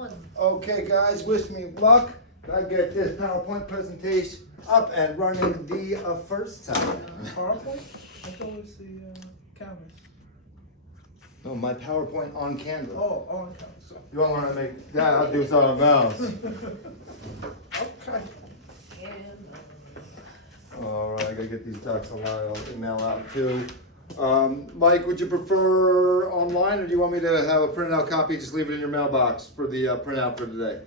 One. Okay, guys, wish me luck. I get this PowerPoint presentation up and running the first time. PowerPoint? I thought it was the Canvas. No, my PowerPoint on Canva. Oh, on Canvas. You want to learn how to make that? I'll do something else. Okay. All right, I gotta get these ducks online. I'll email out too. Mike, would you prefer online, or do you want me to have a printed out copy? Just leave it in your mailbox for the printout for today.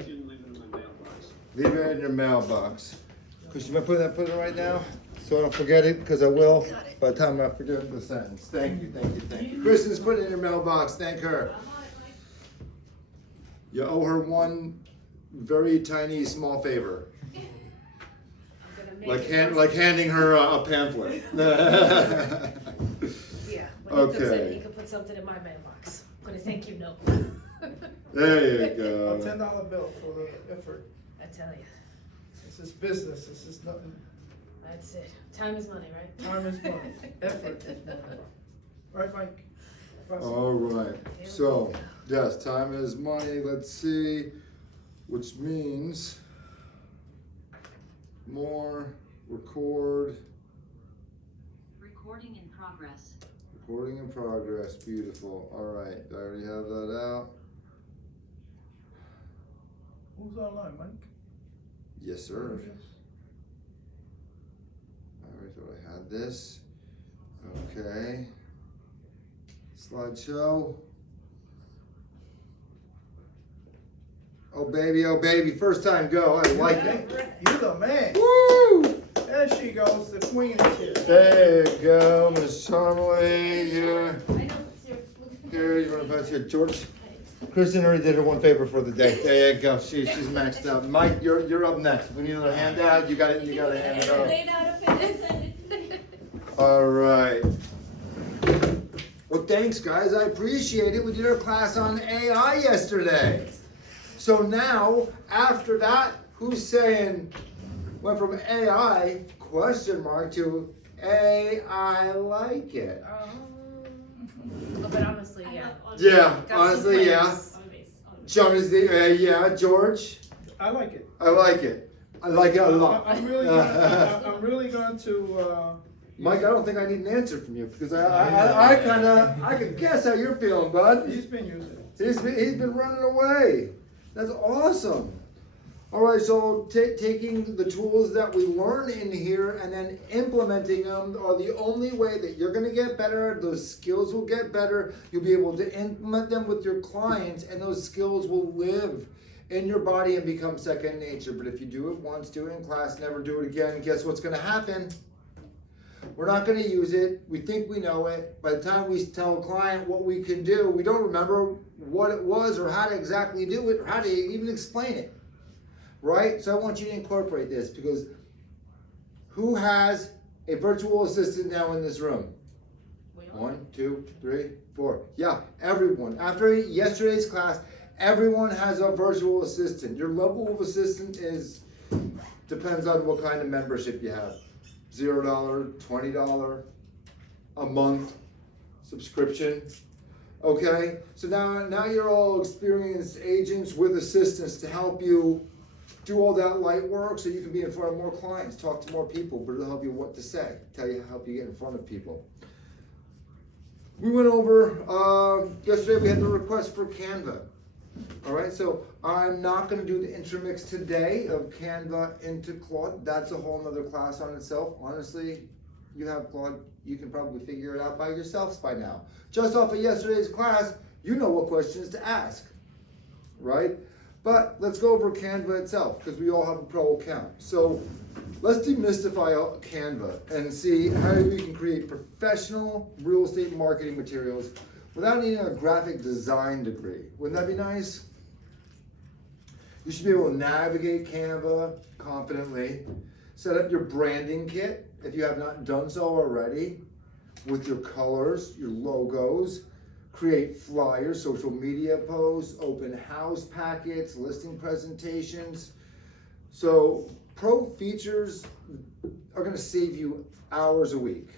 You can leave it in my mailbox. Leave it in your mailbox. Chris, you might put it right now, so I don't forget it, because I will by the time I forget the sentence. Thank you, thank you, thank you. Kristen's put it in your mailbox. Thank her. You owe her one very tiny, small favor. Like handing her a pamphlet. Yeah. When Okay. you can put something in my mailbox. I'm gonna thank you note. There you A go. $10 bill for the effort. I tell you, This is business. This is nothing. that's it. Time is money, right? Time is money. Effort is money. Right, Mike? All right. So, yes, time is money. Let's see, which means more, record, Recording in progress. recording in progress. Beautiful. All right. I already have that out. Who's online, Mike? Yes, sir. I already thought I had this. Okay. Slideshow. Oh baby, first time go. I like it. You're the man. Woo! There she goes. The queen is here. There you go, Miss Charmley. Here, I know, it's your. here, you want to pass here, George? Kristen already did her one favor for the day. There you go. She's maxed out. Mike, you're up next. If we need another handout, you got it. You got to hand it over. Laid out a bit. All right. Well, thanks, guys. I appreciate it. We did our class on AI yesterday. So now, after that, who's saying went from AI question mark to AI like it? But honestly, yeah. Yeah, Got some honestly, yeah. plans. John is the yeah. George, I like it. I like it. I like it a lot. I'm really going to. Mike, I don't think I need an answer from you because I can guess how you're feeling, bud. He's been using it. He's been running away. That's awesome. All right, so taking the tools that we learn in here and then implementing them are the only way that you're going to get better. Those skills will get better. You'll be able to implement them with your clients, and those skills will live in your body and become second nature. But if you do it once, do it in class, never do it again, guess what's going to happen? We're not going to use it. We think we know it. By the time we tell a client what we can do, we don't remember what it was or how to exactly do it or how to even explain it. Right? So I want you to incorporate this because who has a virtual assistant now in this room? 1, 2, 3, 4. Yeah, everyone. After yesterday's class, everyone has a virtual assistant. Your level of assistant depends on what kind of membership you have. $0, $20 a month subscription. Okay, so now you're all experienced agents with assistants to help you do all that light work so you can be in front of more clients, talk to more people, but it'll help you what to say, help you get in front of people. We went over, yesterday we had the request for Canva. All right, so I'm not going to do the intramix today of Canva into Claude. That's a whole nother class on itself. Honestly, you have Claude, you can probably figure it out by yourselves by now. Just off of yesterday's class, you know what questions to ask, right? But let's go over Canva itself because we all have a pro account. So let's demystify Canva and see how we can create professional real estate marketing materials without needing a graphic design degree. Wouldn't that be nice? You should be able to navigate Canva confidently, set up your branding kit if you have not done so already, with your colors, your logos, create flyers, social media posts, open house packets, listing presentations. So pro features are gonna save you hours a week.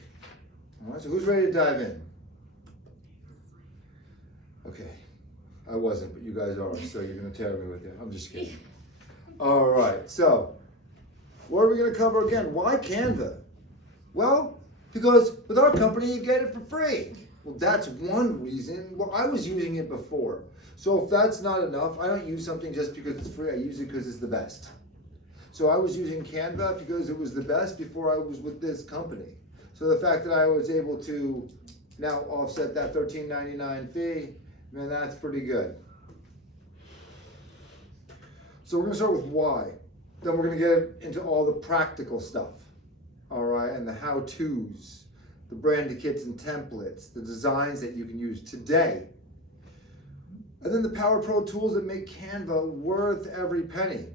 All right, so who's ready to dive in? Okay, I wasn't, but you guys are, so you're gonna tear me with you. I'm just kidding. All right, so what are we gonna cover again? Why Canva? Well, because with our company you get it for free. Well, that's one reason. Well, I was using it before. So if that's not enough, I don't use something just because it's free. I use it because it's the best. So I was using Canva because it was the best before I was with this company. So the fact that I was able to now offset that $13.99 fee, man, that's pretty good. So we're gonna start with why. Then we're gonna get into all the practical stuff, all right, and the how-tos, the branded kits and templates, the designs that you can use today. And then the Power Pro tools that make Canva worth every penny.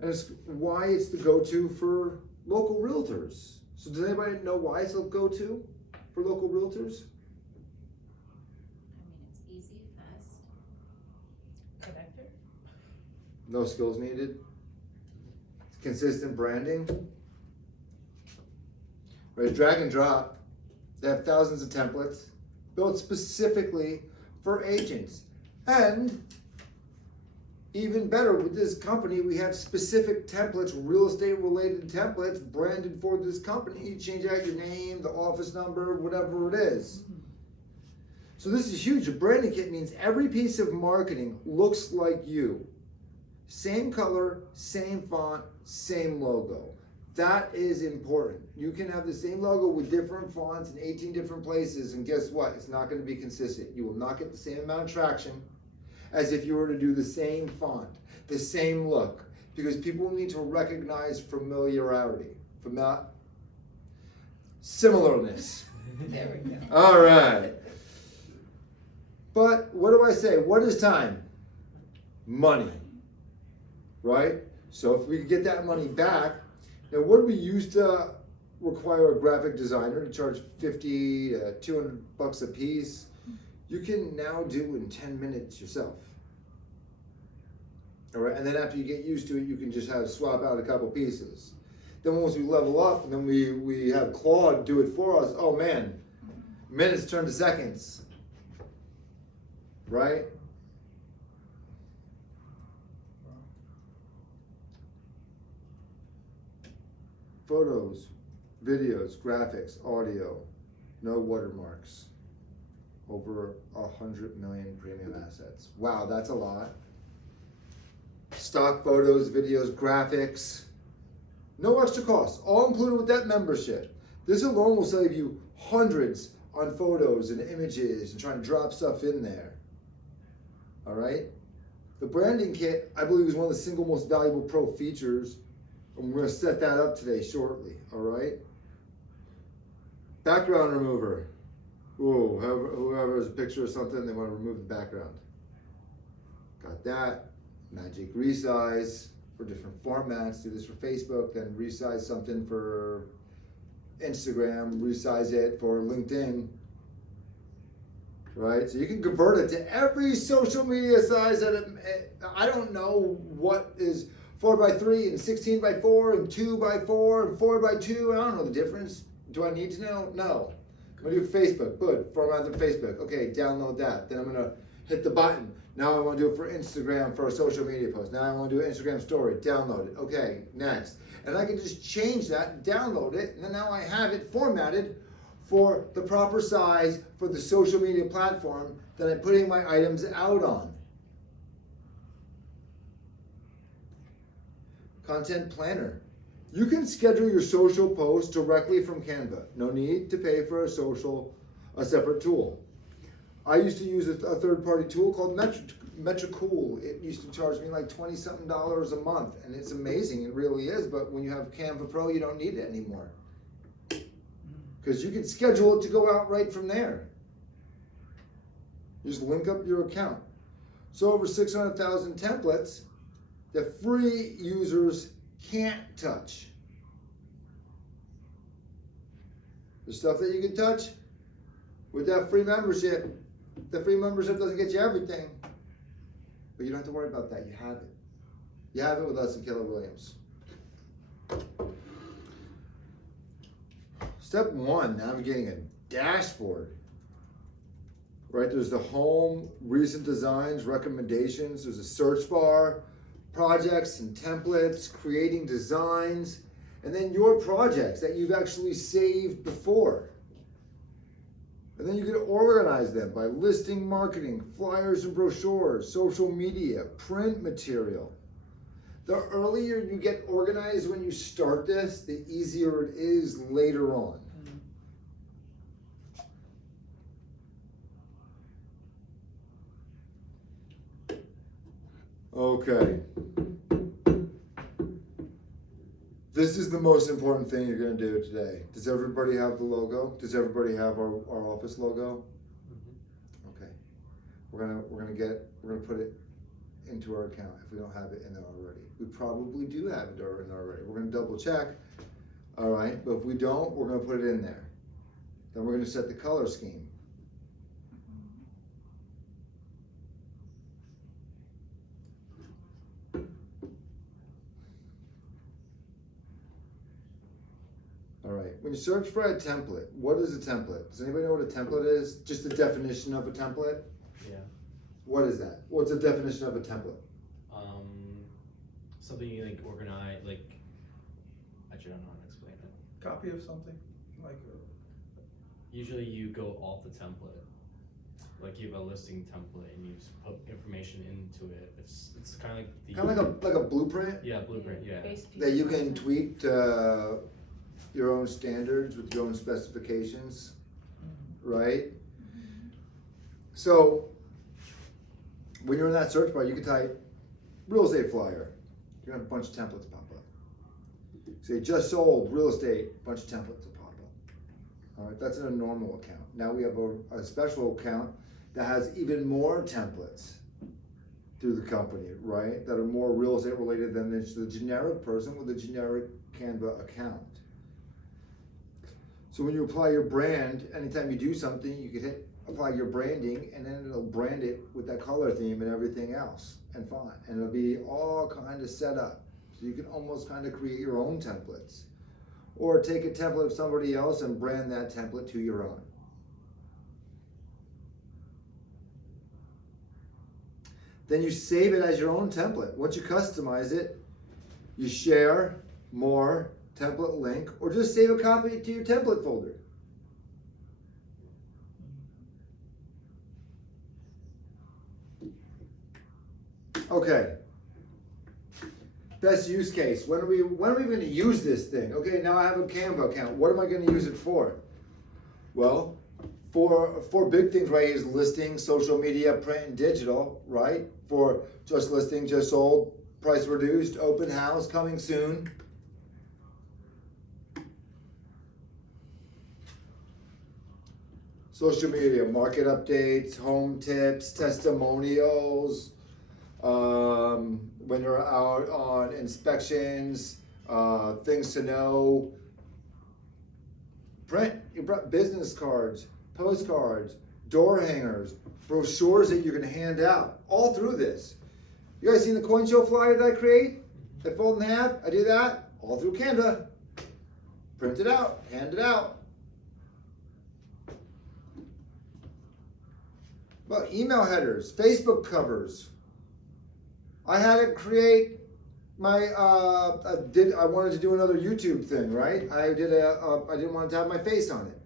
And it's why it's the go-to for local realtors. So does anybody know why it's the go-to for local realtors? I mean, it's easy, fast. Connector? No skills needed. Consistent branding. Right, drag and drop. They have thousands of templates built specifically for agents. And even better, with this company, we have specific templates, real estate related templates branded for this company. You change out your name, the office number, whatever it is. So this is huge. A branding kit means every piece of marketing looks like you. Same color, same font, same logo. That is important. You can have the same logo with different fonts in 18 different places, and guess what? It's not going to be consistent. You will not get the same amount of traction as if you were to do the same font, the same look, because people need to recognize familiarity, similarness. There we go. All right. But what do I say? What is time? Money. Right? So if we could get that money back, now what do we used to require a graphic designer to charge $50 to $200 a piece? You can now do in 10 minutes yourself. All right, and then after you get used to it, you can just swap out a couple pieces. Then once we level up, and then we have Claude do it for us, oh man, minutes turn to seconds. Right? Photos, videos, graphics, audio, no watermarks. Over 100 million premium assets. Wow, that's a lot. Stock photos, videos, graphics, no extra costs, all included with that membership. This alone will save you hundreds on photos and images and trying to drop stuff in there. All right? The branding kit, I believe, is one of the single most valuable pro features, and we're going to set that up today shortly. All right? Background remover. Ooh, whoever has a picture or something, they want to remove the background. Got that. Magic resize for different formats. Do this for Facebook, then resize something for Instagram, resize it for LinkedIn. Right? So you can convert it to every social media size that I don't know what is 4x3 and 16x4 and 2x4 and 4x2. I don't know the difference. Do I need to know? No. I'm gonna do Facebook, good, format of Facebook. Okay, download that. Then I'm gonna hit the button. Now I wanna do it for Instagram for a social media post. Now I wanna do an Instagram story, download it. Okay, next. And I can just change that, download it, and then now I have it formatted for the proper size for the social media platform that I'm putting my items out on. Content planner. You can schedule your social posts directly from Canva. No need to pay for a separate tool. I used to use a third-party tool called Metricool. It used to charge me like $20-something a month, and it's amazing. It really is. But when you have Canva Pro, you don't need it anymore, because you can schedule it to go out right from there. You just link up your account. So over 600,000 templates that free users can't touch. The stuff that you can touch with that free membership. The free membership doesn't get you everything, but you don't have to worry about that. You have it. You have it with us at Keller Williams. Step one, navigating a dashboard. right? There's the home, recent designs, recommendations. There's a search bar, projects and templates, creating designs, and then your projects that you've actually saved before. And then you can organize them by listing, marketing, flyers and brochures, social media, print material. The earlier you get organized when you start this, the easier it is later on. Okay. This is the most important thing you're going to do today. Does everybody have the logo? Does everybody have our office logo? Okay. We're gonna put it into our account if we don't have it in there already. We probably do have it in there already. We're gonna double check. All right, but if we don't, we're gonna put it in there. Then we're gonna set the color scheme. All right, when you search for a template, what is a template? Does anybody know what a template is? Just the definition of a template? Yeah. What is that? What's the definition of a template? Something you like organize, like, actually I don't know how to explain it. Copy of something, like, Usually you go off the template. Like you have a listing template and you just put information into it. It's kind of like the Kind of like a blueprint blueprint. Yeah. Base piece that you of can concept. tweak to your own standards with your own specifications, right? So when you're in that search bar, you can type real estate flyer. You're gonna have a bunch of templates pop up. Say just sold real estate, bunch of templates will pop up. All right, that's in a normal account. Now we have a special account that has even more templates through the company, right? That are more real estate related than the generic person with a generic Canva account. So when you apply your brand, anytime you do something, you can hit apply your branding, and then it'll brand it with that color theme and everything else, and fine. And it'll be all kind of set up. So you can almost kind of create your own templates. Or take a template of somebody else and brand that template to your own. Then you save it as your own template. Once you customize it, you share more, template link, or just save a copy to your template folder. Okay. Best use case. When are we going to use this thing? Okay, now I have a Canva account. What am I going to use it for? Well, for big things, right, is listing, social media, print, and digital, right? For just listing, just sold, price reduced, open house, coming soon. Social media, market updates, home tips, testimonials, when you're out on inspections, things to know. Print, you brought business cards, postcards, door hangers, brochures that you're gonna hand out, all through this. You guys seen the coin show flyer that I create? I fold in half, I do that, all through Canva. Print it out, hand it out. Well, email headers, Facebook covers. I had to create my, I wanted to do another YouTube thing, right? I didn't want to have my face on it.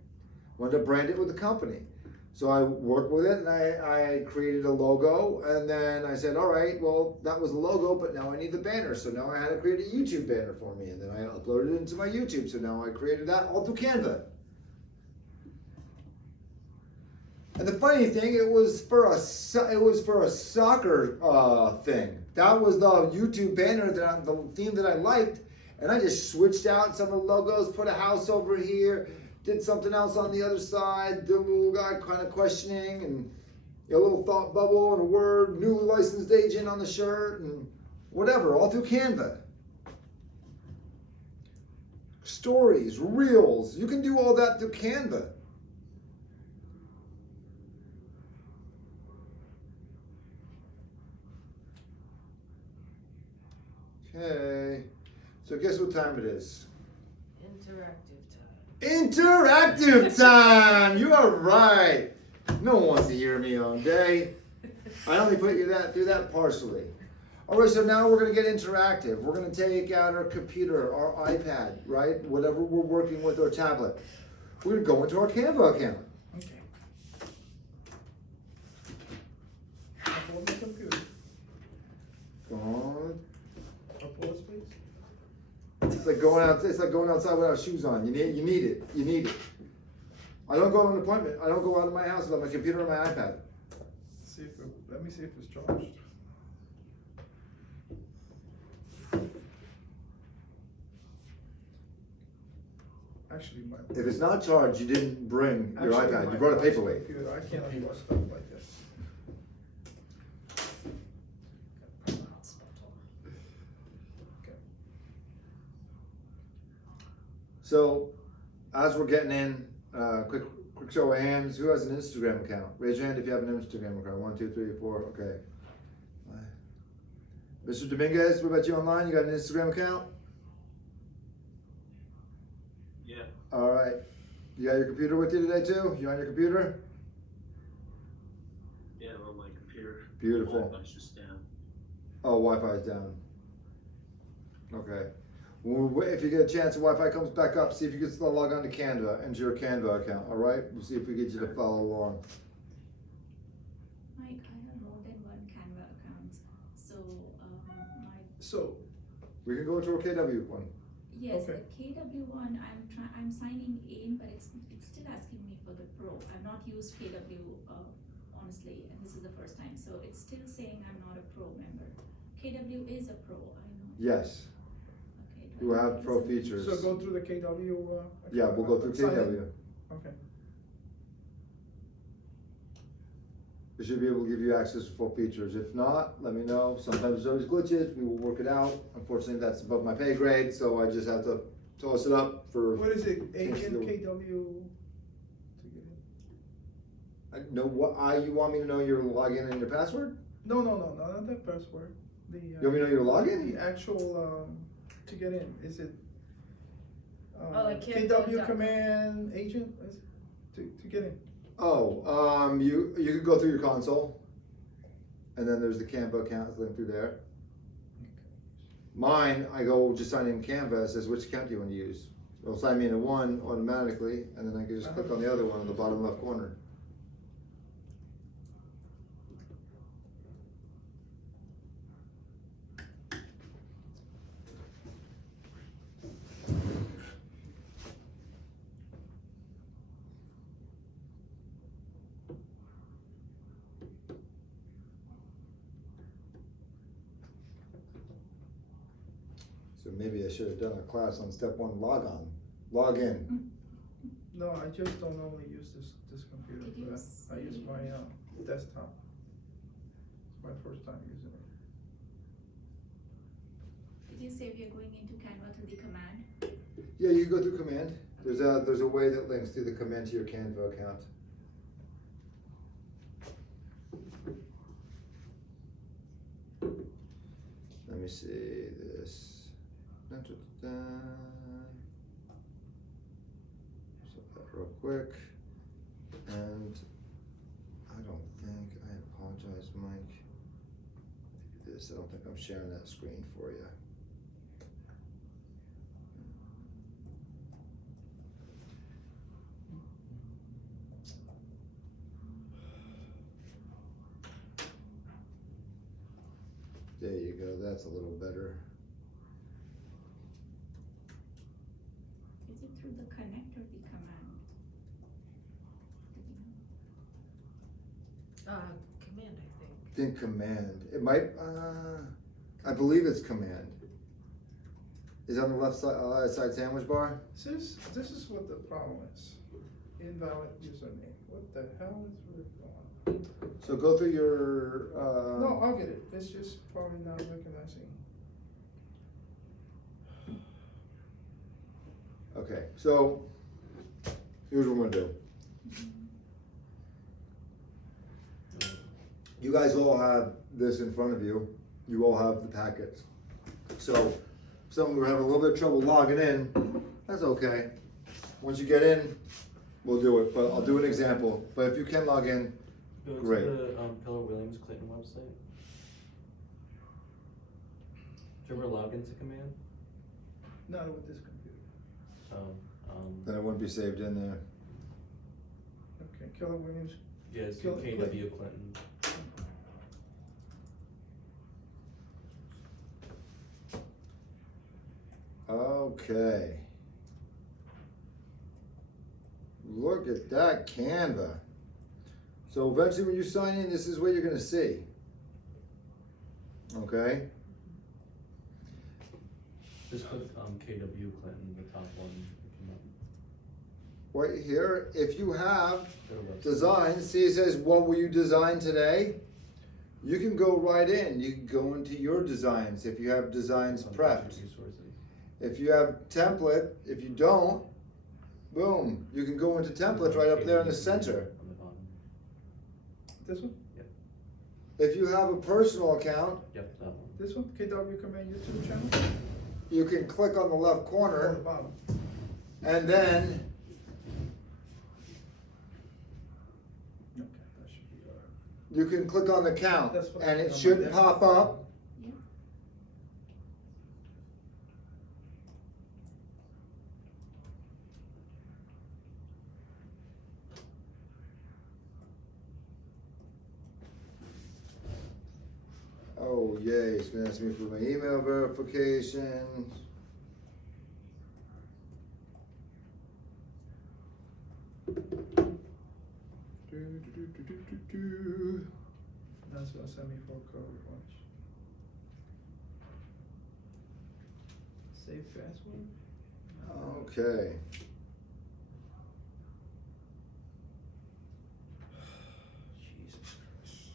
Wanted to brand it with the company. So I worked with it and I created a logo, and then I said, all right, well, that was the logo, but now I need the banner. So now I had to create a YouTube banner for me, and then I uploaded it into my YouTube. So now I created that all through Canva. And the funny thing, it was for a soccer thing. That was the YouTube banner, the theme that I liked, and I just switched out some of the logos, put a house over here, did something else on the other side, did a little guy kind of questioning, and a little thought bubble and a word, newly licensed agent on the shirt, and whatever, all through Canva. Stories, reels, you can do all that through Canva. Okay, so guess what time it is? Interactive time. Interactive time! You are right. No one wants to hear me all day. I only put you through that partially. All right, so now we're gonna get interactive. We're gonna take out our computer, our iPad, right? Whatever we're working with, our tablet. We're gonna go into our Canva account. Okay. I'll pull the computer. Go on. Applause, please. It's like going outside without shoes on. You need it. I don't go on an appointment. I don't go out of my house without my computer or my iPad. Let me see if it's charged. Actually, If it's not charged, you didn't bring your iPad. You brought a paperweight. computer, I can't do stuff like this. Okay. So, as we're getting in, quick show of hands. Who has an Instagram account? Raise your hand if you have an Instagram account. 1, 2, 3, 4. Okay. Mr. Dominguez, what about you online? You got an Instagram account? Yeah. All right. You got your computer with you today too? You on your computer? Yeah, I'm on my computer. Beautiful. Wi-Fi's just down. Oh, Wi-Fi's down. Okay. Well, if you get a chance, the Wi-Fi comes back up. See if you can still log on to Canva, enter your Canva account. All right. We'll see if we get you to follow along. Mike, I have more than one Canva account, so So, We can go into a KW one. yes, Okay. the KW one, I'm signing in, but it's still asking me for the pro. I've not used KW honestly, and this is the first time, so it's still saying I'm not a pro member. KW is a pro, I know. Yes. Okay. You will have pro features. so go through the KW. Yeah, we'll go through sign in. KW. Okay. We should be able to give you access to full features. If not, let me know. Sometimes there's always glitches. We will work it out. Unfortunately, that's above my pay grade, so I just have to toss it up for. What is it? Thanks Agent to- KW to get in? Know what you want me to know your login and your password? No, not that password. The You want me to know your login? the actual to get in. Is it like KW Canva.com. command agent is to get in? Oh, you could go through your console, and then there's the Canva account. It's linked through there. Mine, I go just sign in Canva. It says which account do you want to use. It'll sign me into one automatically, and then I can just click on the other one on the bottom left corner. So maybe I should have done a class on step 1, log in. No, I just don't normally use this computer. Did you For that. I use see- my desktop. It's my first time using it. Did you say we are going into Canva through the command? Yeah, you can go through command. There's a way that links through the command to your Canva account. Let me see this. Da-da-da-da. Stop that real quick. And I apologize, Mike. I don't think I'm sharing that screen for you. There you go, that's a little better. Is it through the connect or the command? Do you know? Command, I think. Think command. It might, I believe it's command. Is it on the left side sandwich bar? This is what the problem is. Invalid username. What the hell is really going on? So go through your, No, I'll get it. It's just probably not recognizing. okay, so here's what we're gonna do. You guys all have this in front of you. You all have the packets. So some were having a little bit of trouble logging in. That's okay. Once you get in, we'll do it, but I'll do an example. But if you can log in, Go Great. to the Keller Williams Clinton website. Do you ever log into command? Not with this computer. then it wouldn't be saved in there. Okay, Keller Williams, Yeah, it's Keller- KW Clinton. Okay. Look at that Canva. So eventually when you sign in, this is what you're gonna see. Okay? Just click KW Clinton, the top one. Come up. Right here, if you have Go to website. design, see it says, what will you design today? You can go right in, you can go into your designs if you have designs On prepped. budget resources. If you have template, if you don't, boom, you can go into templates right up there in the center. On the bottom. this one, If you have a personal account, Yep, that one. this one, KW Command YouTube channel, you can click on the left on the corner bottom. and then Okay, that should be all right. you can click on the count That's what and I it did on should my desk. pop up. Yeah. Oh yay, it's gonna ask me for my email verification. That's gonna send me for a code, watch. Save password? Okay. Jesus Christ.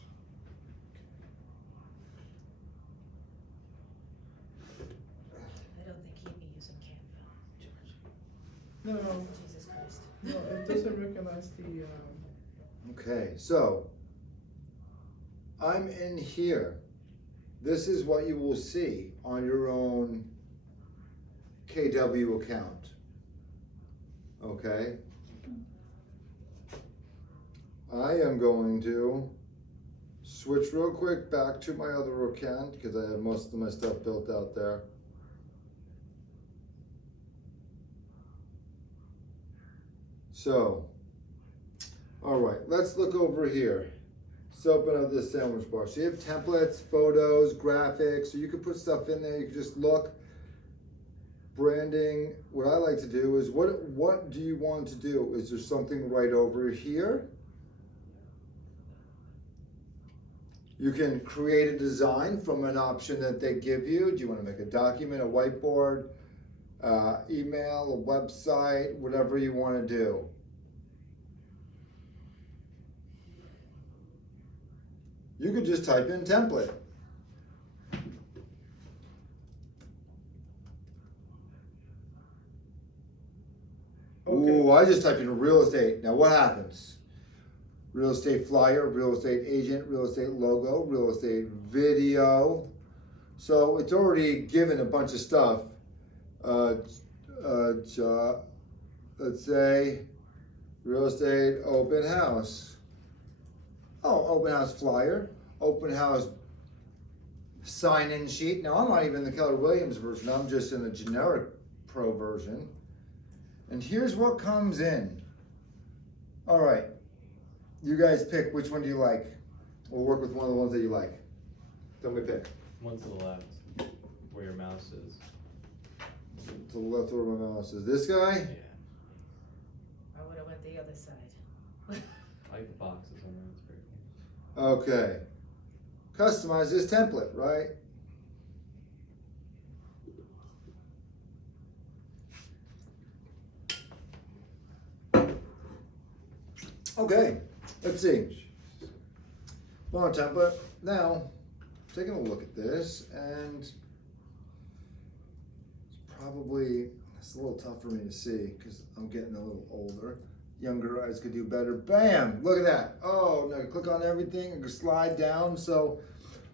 I don't think he'd be using Canva, George. No, Jesus Christ. no, it doesn't recognize the, Okay, so I'm in here. This is what you will see on your own KW account. Okay? I am going to switch real quick back to my other account because I have most of my stuff built out there. So, all right, let's look over here. Let's open up this sandwich bar. So you have templates, photos, graphics, so you can put stuff in there. You can just look. Branding, what I like to do is, what do you want to do? Is there something right over here? You can create a design from an option that they give you. Do you want to make a document, a whiteboard, email, a website, whatever you want to do? You could just type in template. okay. Ooh, I just typed in real estate. Now what happens? Real estate flyer, real estate agent, real estate logo, real estate video. So it's already given a bunch of stuff. Let's say real estate open house. Oh, open house flyer, open house sign-in sheet. Now I'm not even in the Keller Williams version. I'm just in the generic pro version. And here's what comes in. All right, you guys pick which one do you like. We'll work with one of the ones that you like. Tell me pick. One to the left, where your mouse is. To the left where my mouse is. This guy? Yeah. I would've went the other side. I like the boxes on there, it's pretty cool. Okay. Customize this template, right? Okay, let's see. More template. Now, taking a look at this, and it's probably, it's a little tough for me to see because I'm getting a little older. Younger eyes could do better. Bam! Look at that. Oh, now click on everything and slide down. So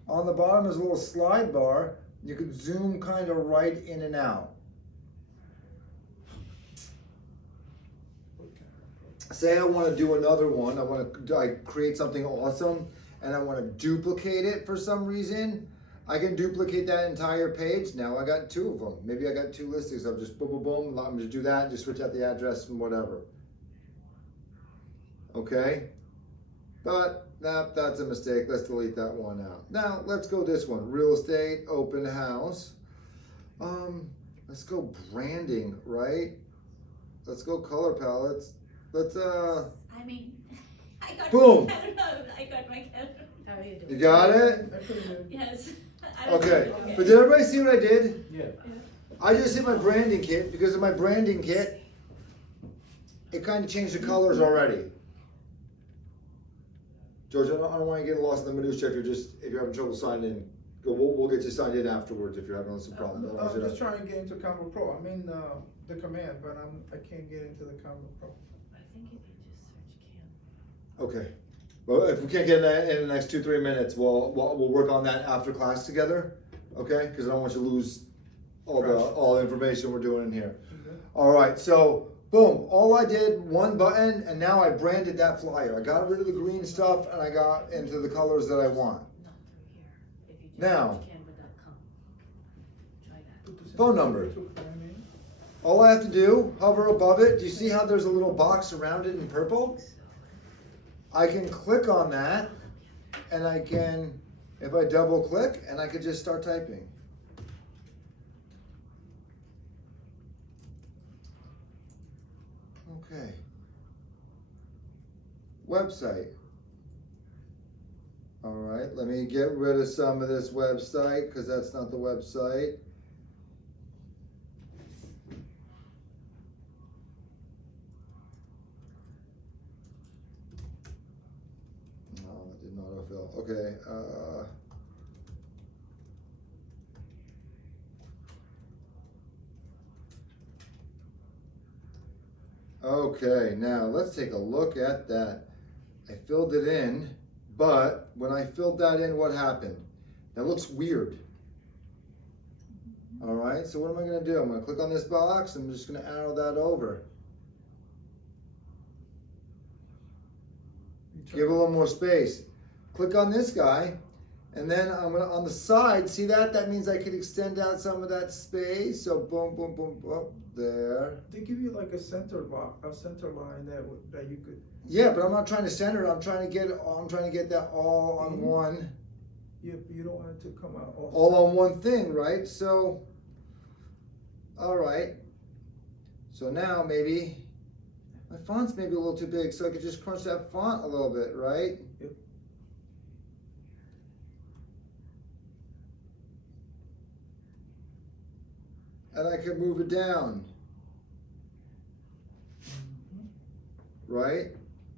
on the bottom is a little slide bar. You could zoom kind of right in and out. say I want to do another one, I create something awesome and I want to duplicate it for some reason, I can duplicate that entire page. Now I got 2 of them. Maybe I got 2 listings. I'll just boom, boom, boom, allow me to do that, just switch out the address and whatever. Okay? But that's a mistake. Let's delete that one out. Now let's go this one. Real estate, open house. Let's go branding, right? Let's go color palettes. Let's I mean, I got Boom. my calendar. I got my calendar. How are you doing? You got it? I put it in. Yes. I don't Okay. know. But did everybody see what I did? Yeah. I just hit my branding kit. Because of my branding kit, it kind of changed the colors already. George, I don't want you to get lost in the minutia if you're having trouble signing in. We'll get you signed in afterwards if you're having some problems. I don't want I'm you just to- trying to get into Canva Pro. I'm in the command, but I can't get into the Canva Pro. I think if you just search Canva. Okay. Well, if we can't get that in the next 2-3 minutes, we'll work on that after class together. Okay? Because I don't want you to lose all the information we're doing in here. Okay. All right. So boom. All I did, one button, and now I branded that flyer. I got rid of the green stuff and I got into the colors that I want. Not through here. If you just Now. search canva.com. Try that. Put this in. Phone number. Put my name. All I have to do, hover above it. Do you see how there's a little box around it in purple? I can click on that, and I can, if I double click, and I could just start typing. Okay. Website. All right, let me get rid of some of this website because that's not the website. No, that didn't autofill. Okay. Okay, now let's take a look at that. I filled it in, but when I filled that in, what happened? That looks weird. All right, so what am I gonna do? I'm gonna click on this box. I'm just gonna arrow that over. Give it a little more space. Click on this guy, and then I'm gonna on the side. See that? That means I could extend out some of that space. So boom, boom, boom, boom, there. They give you like a center box, a center line that you could. Yeah, but I'm not trying to center it. I'm trying to get that all on one, You don't want it to come out all on one thing, right? So, all right. So now maybe my font's maybe a little too big, so I could just crunch that font a little bit, right? Yep. And I could move it down, right?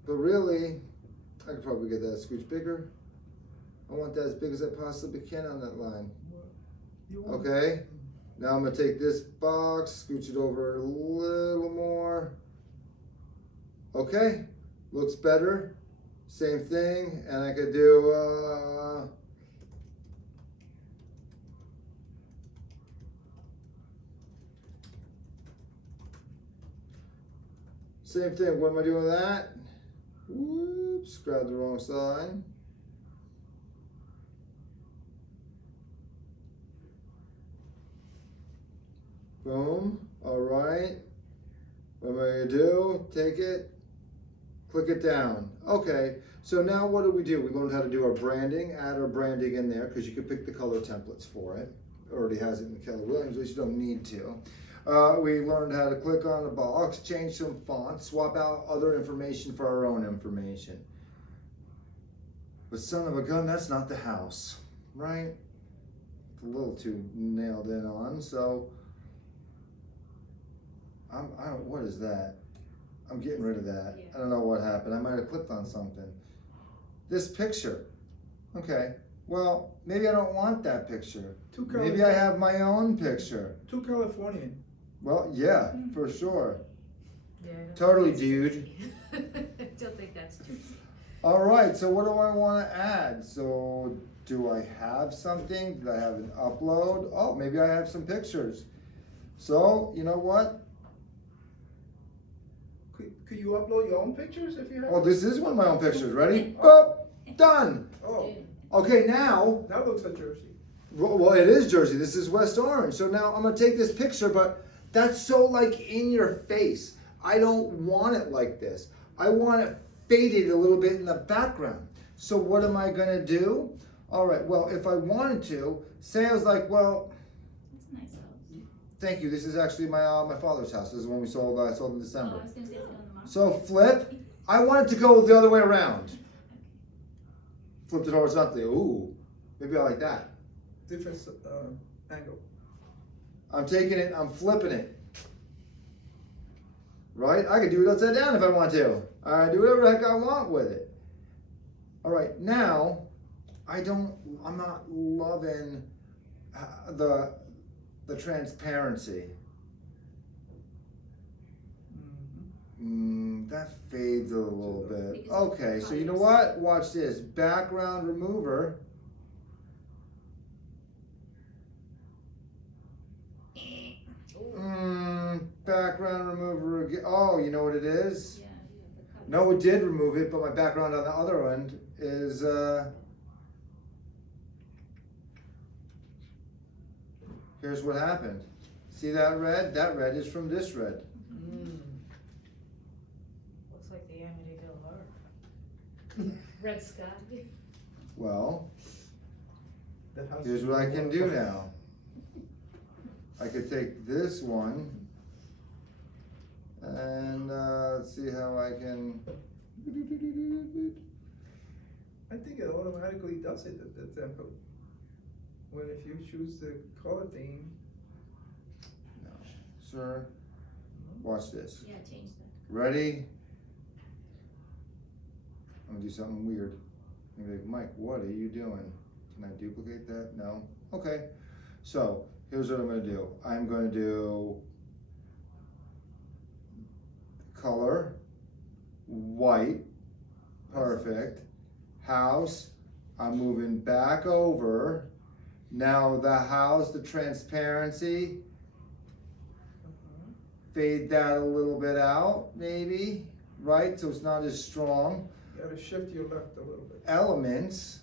But really, I could probably get that a scooch bigger. I want that as big as I possibly can on that line. You want- Okay, now I'm gonna take this box, scooch it over a little more. Okay, looks better. Same thing, and I could do, same thing. What am I doing with that? Whoops, grabbed the wrong side. Boom. All right. What am I gonna do? Take it, click it down. Okay. So now what do? We learned how to do our branding, add our branding in there because you can pick the color templates for it. Already has it in Keller Williams, at least you don't need to. We learned how to click on a box, change some fonts, swap out other information for our own information. But son of a gun, that's not the house, right? It's a little too nailed in on, so what is that? I'm getting rid of that. Yeah. I don't know what happened. I might have clicked on something. This picture. Okay. Well, maybe I don't want that picture. Maybe I have my own picture. Too Californian. Well, yeah, for sure. Yeah, I don't Totally, think dude. that's I don't think that's true. All right, so what do I want to add? So do I have something? Did I have an upload? Oh, maybe I have some pictures. So, you know what? Could you upload your own pictures if you have? Oh, this is one of my own pictures. Ready? Boop! Done. Oh, Okay, now, that looks like Jersey. well, it is Jersey. This is West Orange. So now I'm gonna take this picture, but that's so like in your face. I don't want it like this. I want it faded a little bit in the background. So what am I gonna do? All right, well, if I wanted to, say I was like, well, It's a nice house. thank you. This is actually my father's house. This is the one we sold. I sold in Oh, December. I was gonna say it's on the market. So flip. I want it to go the other way around. Flip it horizontally. Ooh, maybe I like that. Different, angle. I'm taking it. I'm flipping it. Right? I could do it upside down if I want to. I do whatever the heck I want with it. All right. Now, I'm not loving the transparency. That fades a little bit. Because of Okay, so you know colors. what? Watch this. Background remover. Background remover again. Oh, you know what it is? Yeah, you have the color. No, it did remove it, but my background on the other end is here's what happened. See that red? That red is from this red. Looks like the Amityville Horror. Red sky. Well, The house here's is what I more can do of a- now. I could take this one and let's see how I can. I think it automatically does it at the tempo. When if you choose the color theme, No, sir. Watch this. Yeah, change that. Ready? I'm gonna do something weird. I'm gonna be like, Mike, what are you doing? Can I duplicate that? No? Okay. So, here's what I'm gonna do. I'm gonna do color, white, perfect. House, I'm moving back over. Now the house, the transparency, fade that a little bit out, maybe, right? So it's not as strong. you gotta shift your left a little bit. Elements.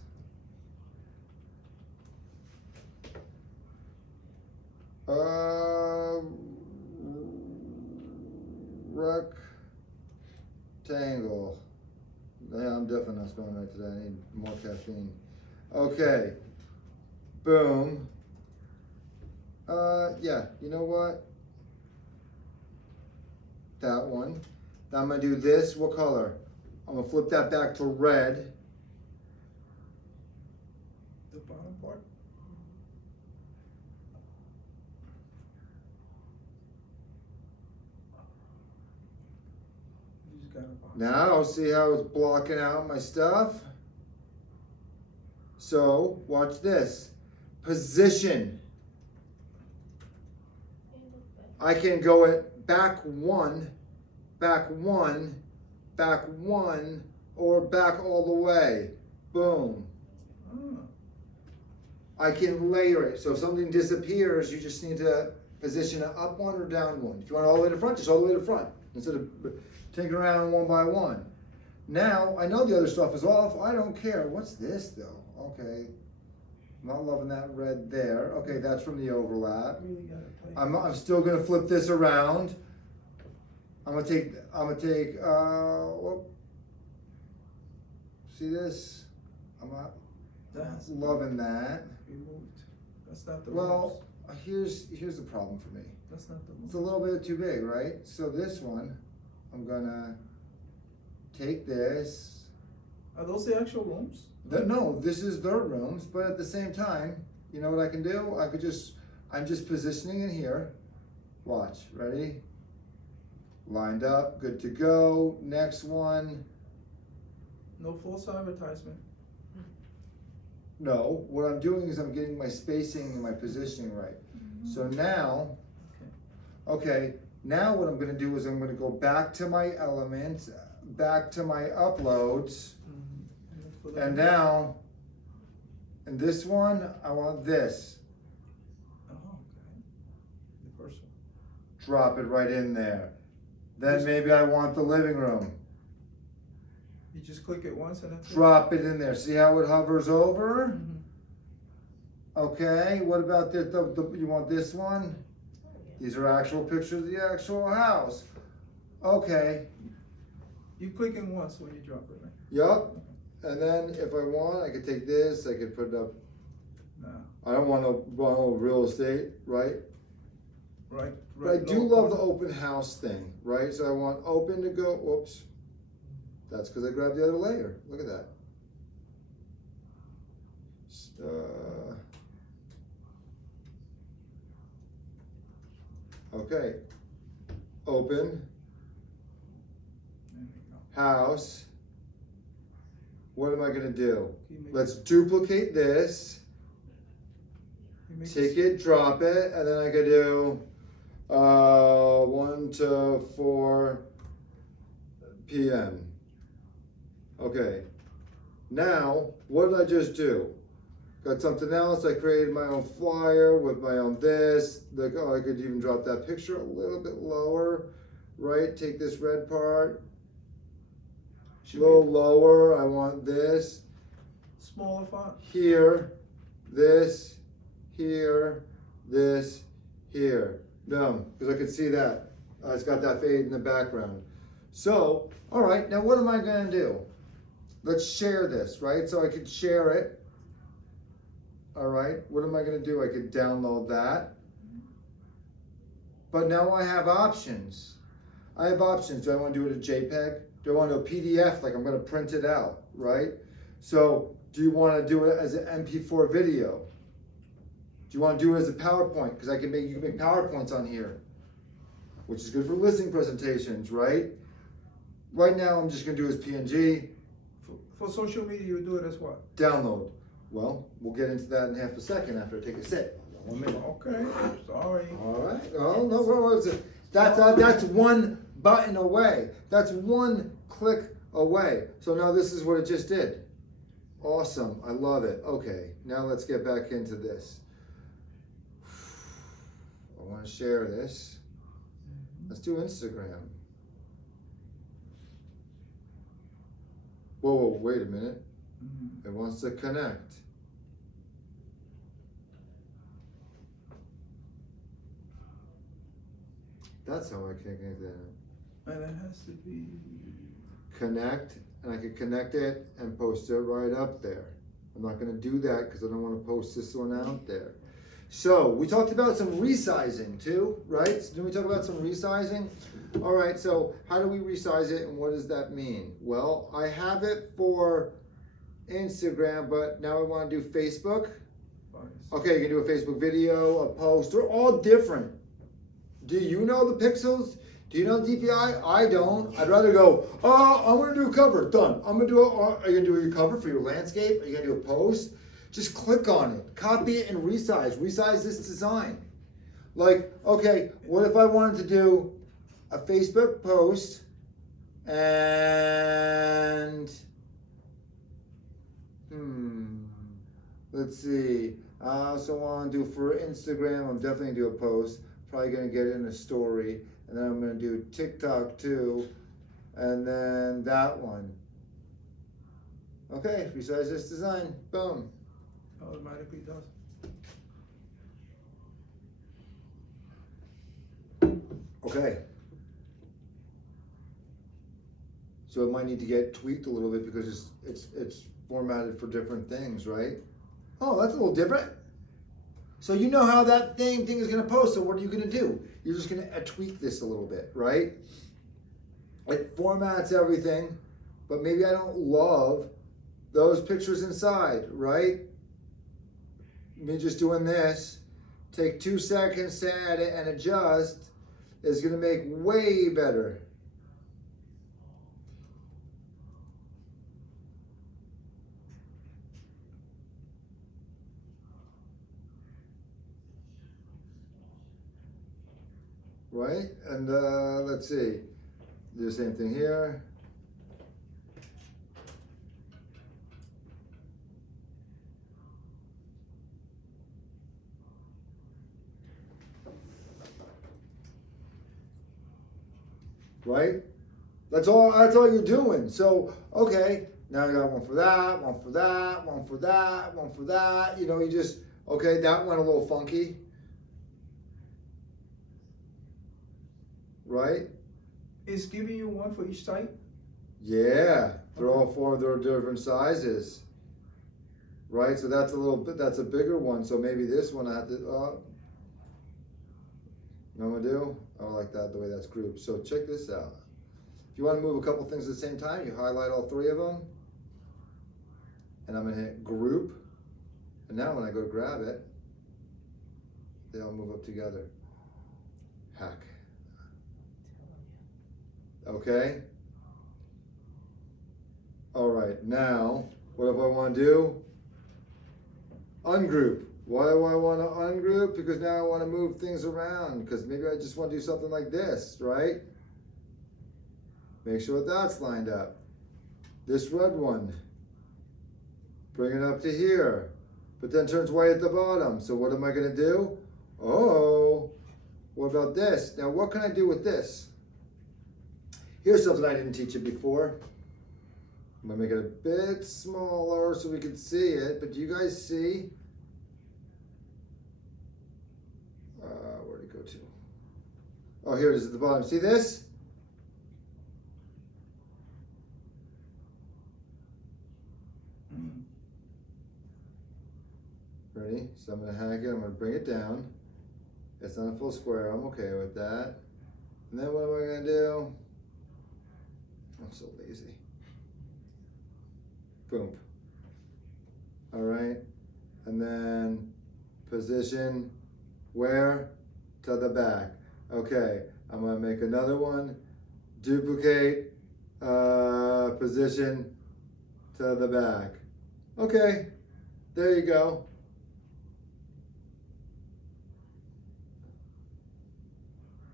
Rectangle. Yeah, I'm definitely not spelling right today. I need more caffeine. Okay. Boom. Yeah, you know what? That one. Now I'm gonna do this. What color? I'm gonna flip that back to red. The bottom part. You just gotta box. Now, see how it's blocking out my stuff? So, watch this. Position. I can go it back one, back one, back one, or back all the way. Boom. Ah, I can layer it. So if something disappears, you just need to position it up one or down one. If you want it all the way to front, just all the way to front instead of taking around one by one. Now, I know the other stuff is off. I don't care. What's this though? Okay. Not loving that red there. Okay, that's from the overlap. really gotta play. I'm still gonna flip this around. I'm gonna take, whoop. See this? I'm not That's loving that. removed. That's not the Well, rules. here's the problem for me. That's not the It's rules. a little bit too big, right? So this one, I'm gonna take this. Are those the actual rooms? No, this is their rooms, but at the same time, you know what I can do? I'm just positioning in here. Watch, ready? Lined up, good to go. Next one. No false advertisement. No, what I'm doing is I'm getting my spacing and my positioning right. So now, okay, now what I'm gonna do is I'm gonna go back to my elements, back to my uploads, and now, in this one, I want this. Oh, okay. The first one. Drop it right in there. Then maybe I want the living room. You just click it once and that's it? Drop it in there. See how it hovers over? Mhm. Okay, what about you want this one? These are actual pictures of the actual house. Okay, You click it once when you drop it, right? yup. And then if I want, I could take this, I could put it up. No, I don't want to run real estate, right? right? But I do love the open house thing, right? So I want open to go, whoops. That's because I grabbed the other layer. Look at that. Okay. Open, There we go. house. What am I gonna do? Can you make Let's duplicate this, you make take it, drop it, and then I could do 1 to 4 p.m. Okay. Now, what did I just do? Got something else. I created my own flyer with my own this. I could even drop that picture a little bit lower, right? Take this red part, a Should little be lower. I want this smaller font. here, this here, this here. Boom, because I could see that. It's got that fade in the background. So, all right, now what am I gonna do? Let's share this, right? So I could share it. All right, what am I gonna do? I could download that. But now I have options. I have options. Do I wanna do it a JPEG? Do I wanna do a PDF, like I'm gonna print it out, right? So, do you wanna do it as an MP4 video? Do you wanna do it as a PowerPoint? Because you can make PowerPoints on here, which is good for listing presentations, right? Right now, I'm just gonna do it as PNG. For social media, you do it as what? Download. Well, we'll get into that in half a second after I take a sip. 1 minute. Okay, sorry. All right. Oh no, that's one button away. That's one click away. So now this is what it just did. Awesome. I love it. Okay. Now let's get back into this. I want to share this. Let's do Instagram. Whoa, wait a minute. Mhm. It wants to connect. That's how I can connect that. And it has to be, Connect, and I can connect it and post it right up there. I'm not gonna do that because I don't wanna post this one out there. So, we talked about some resizing too, right? So, didn't we talk about some resizing? All right, so how do we resize it and what does that mean? Well, I have it for Instagram, but now I wanna do Facebook. Okay, you can do a Facebook video, a post, they're all different. Do you know the pixels? Do you know DPI? I don't. I'd rather go, oh, I'm gonna do a cover, done. I'm gonna do are you gonna do your cover for your landscape? Are you gonna do a post? Just click on it, copy it and resize this design. Like, okay, what if I wanted to do a Facebook post and, let's see. I also want to do for Instagram, I'm definitely gonna do a post. Probably gonna get it in a story. And then I'm gonna do TikTok too. And then that one. Okay, resize this design, boom. automatically does. Okay. So it might need to get tweaked a little bit because it's formatted for different things, right? Oh, that's a little different. So you know how that thing is gonna post, so what are you gonna do? You're just gonna tweak this a little bit, right? It formats everything, but maybe I don't love those pictures inside, right? Me just doing this, take 2 seconds to add it and adjust, is gonna make way better. Right, and let's see, do the same thing here. right? That's all you're doing. So, okay, now I got one for that, one for that, one for that, one for that. You know, you just, okay, that went a little funky. Right? It's giving you one for each type? Yeah, they're all four, they're different sizes. Right, so that's a little bit, that's a bigger one, so maybe this one I have to, you know what I'm gonna do? I like that, the way that's grouped. So check this out. If you wanna move a couple things at the same time, you highlight all three of them. And I'm gonna hit group. And now when I go to grab it, they all move up together. Hack. Okay? All right, now, what if I wanna do? Ungroup. Why do I want to ungroup? Because now I want to move things around. Because maybe I just want to do something like this, right? Make sure that's lined up. This red one. Bring it up to here. But then turns white at the bottom. So what am I going to do? Oh, what about this? Now what can I do with this? Here's something I didn't teach you before. I'm gonna make it a bit smaller so we can see it, but do you guys see? Where'd it go to? Oh, here it is at the bottom. See this? Ready? So I'm gonna hack it, I'm gonna bring it down. It's not a full square, I'm okay with that. And then what am I gonna do? I'm so lazy. Boom. All right, and then position where? To the back. Okay, I'm gonna make another one. Duplicate, position to the back. Okay, there you go.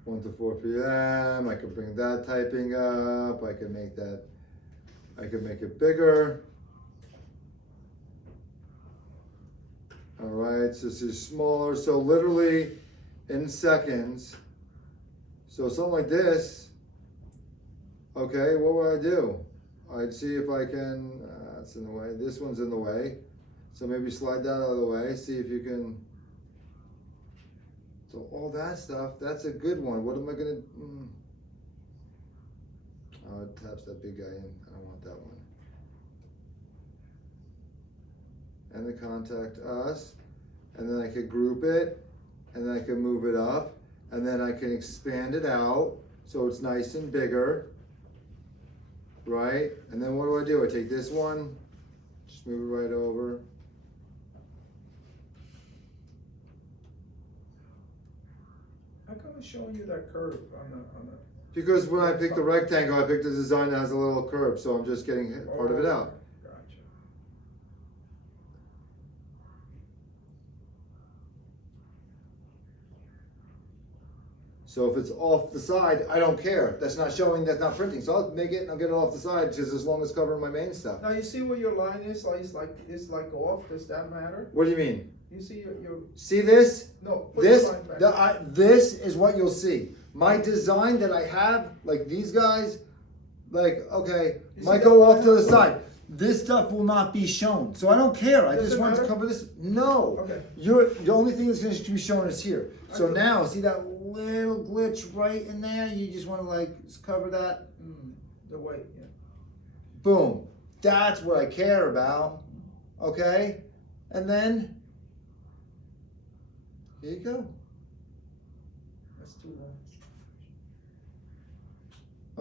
One to 4 p.m. I can bring that typing up. I can make that. I can make it bigger. All right, so this is smaller. So literally in seconds. So something like this. Okay, what would I do? I'd see if I can, that's in the way. This one's in the way. So maybe slide that out of the way. See if you can. So all that stuff, that's a good one. What am I gonna, Oh, it taps that big guy in. I don't want that one. And the contact us, and then I could group it, and then I can move it up, and then I can expand it out so it's nice and bigger, right? And then what do? I take this one, just move it right over. How come it's showing you that curve on the? Because when I pick the rectangle, I picked a design that has a little curve, so I'm just getting part of it out. Gotcha. So if it's off the side, I don't care. That's not showing, that's not printing. So I'll make it and I'll get it off the side just as long as it's covering my main stuff. Now you see where your line is, like it's like off. Does that matter? What do you mean? You see your See this? no. Put This, your line back. this is what you'll see. My design that I have, like these guys, like, okay, You might see go that off line? to the side. This stuff will not be shown. So I don't care. I Does just it want to matter? cover this. No. Okay. The only thing that's going to be shown is here. So Okay. now, see that little glitch right in there? You just want to like just cover that. The weight, yeah. Boom. That's what I care about. Okay? And then, here you go. That's too long.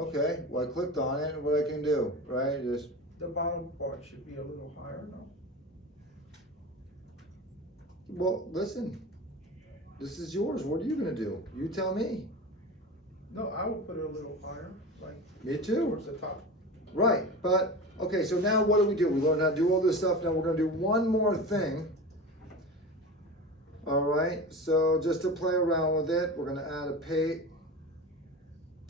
Okay, well, I clicked on it, and what I can do, right? Just, The bottom part should be a little higher, no? well, listen. This is yours. What are you gonna do? You tell me. No, I would put it a little higher, like Me too. towards the top. Right, but, okay, so now what do? We learned how to do all this stuff. Now we're gonna do one more thing. All right, so just to play around with it, we're gonna add a page.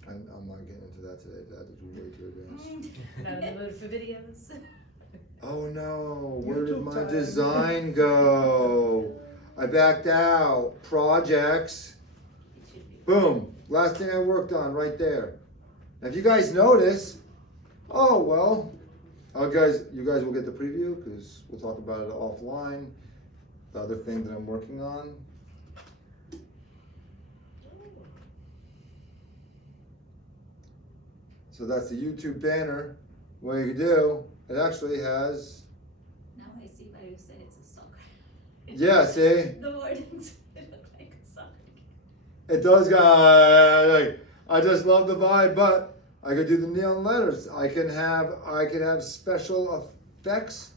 I'm not getting into that today. That is way too advanced. Not in the mood for videos. Oh no, where did YouTube my time. design go? I backed out. Projects. It should be. Boom. Last thing I worked on right there. Now, if you guys notice, oh well, you guys will get the preview because we'll talk about it offline. The other thing that I'm working on. So that's the YouTube banner. What you can do, it actually has. Now I see why you said it's a sock. Yeah, see? The wordings look like a sock. It does, guys. I just love the vibe, but I could do the neon letters. I could have special effects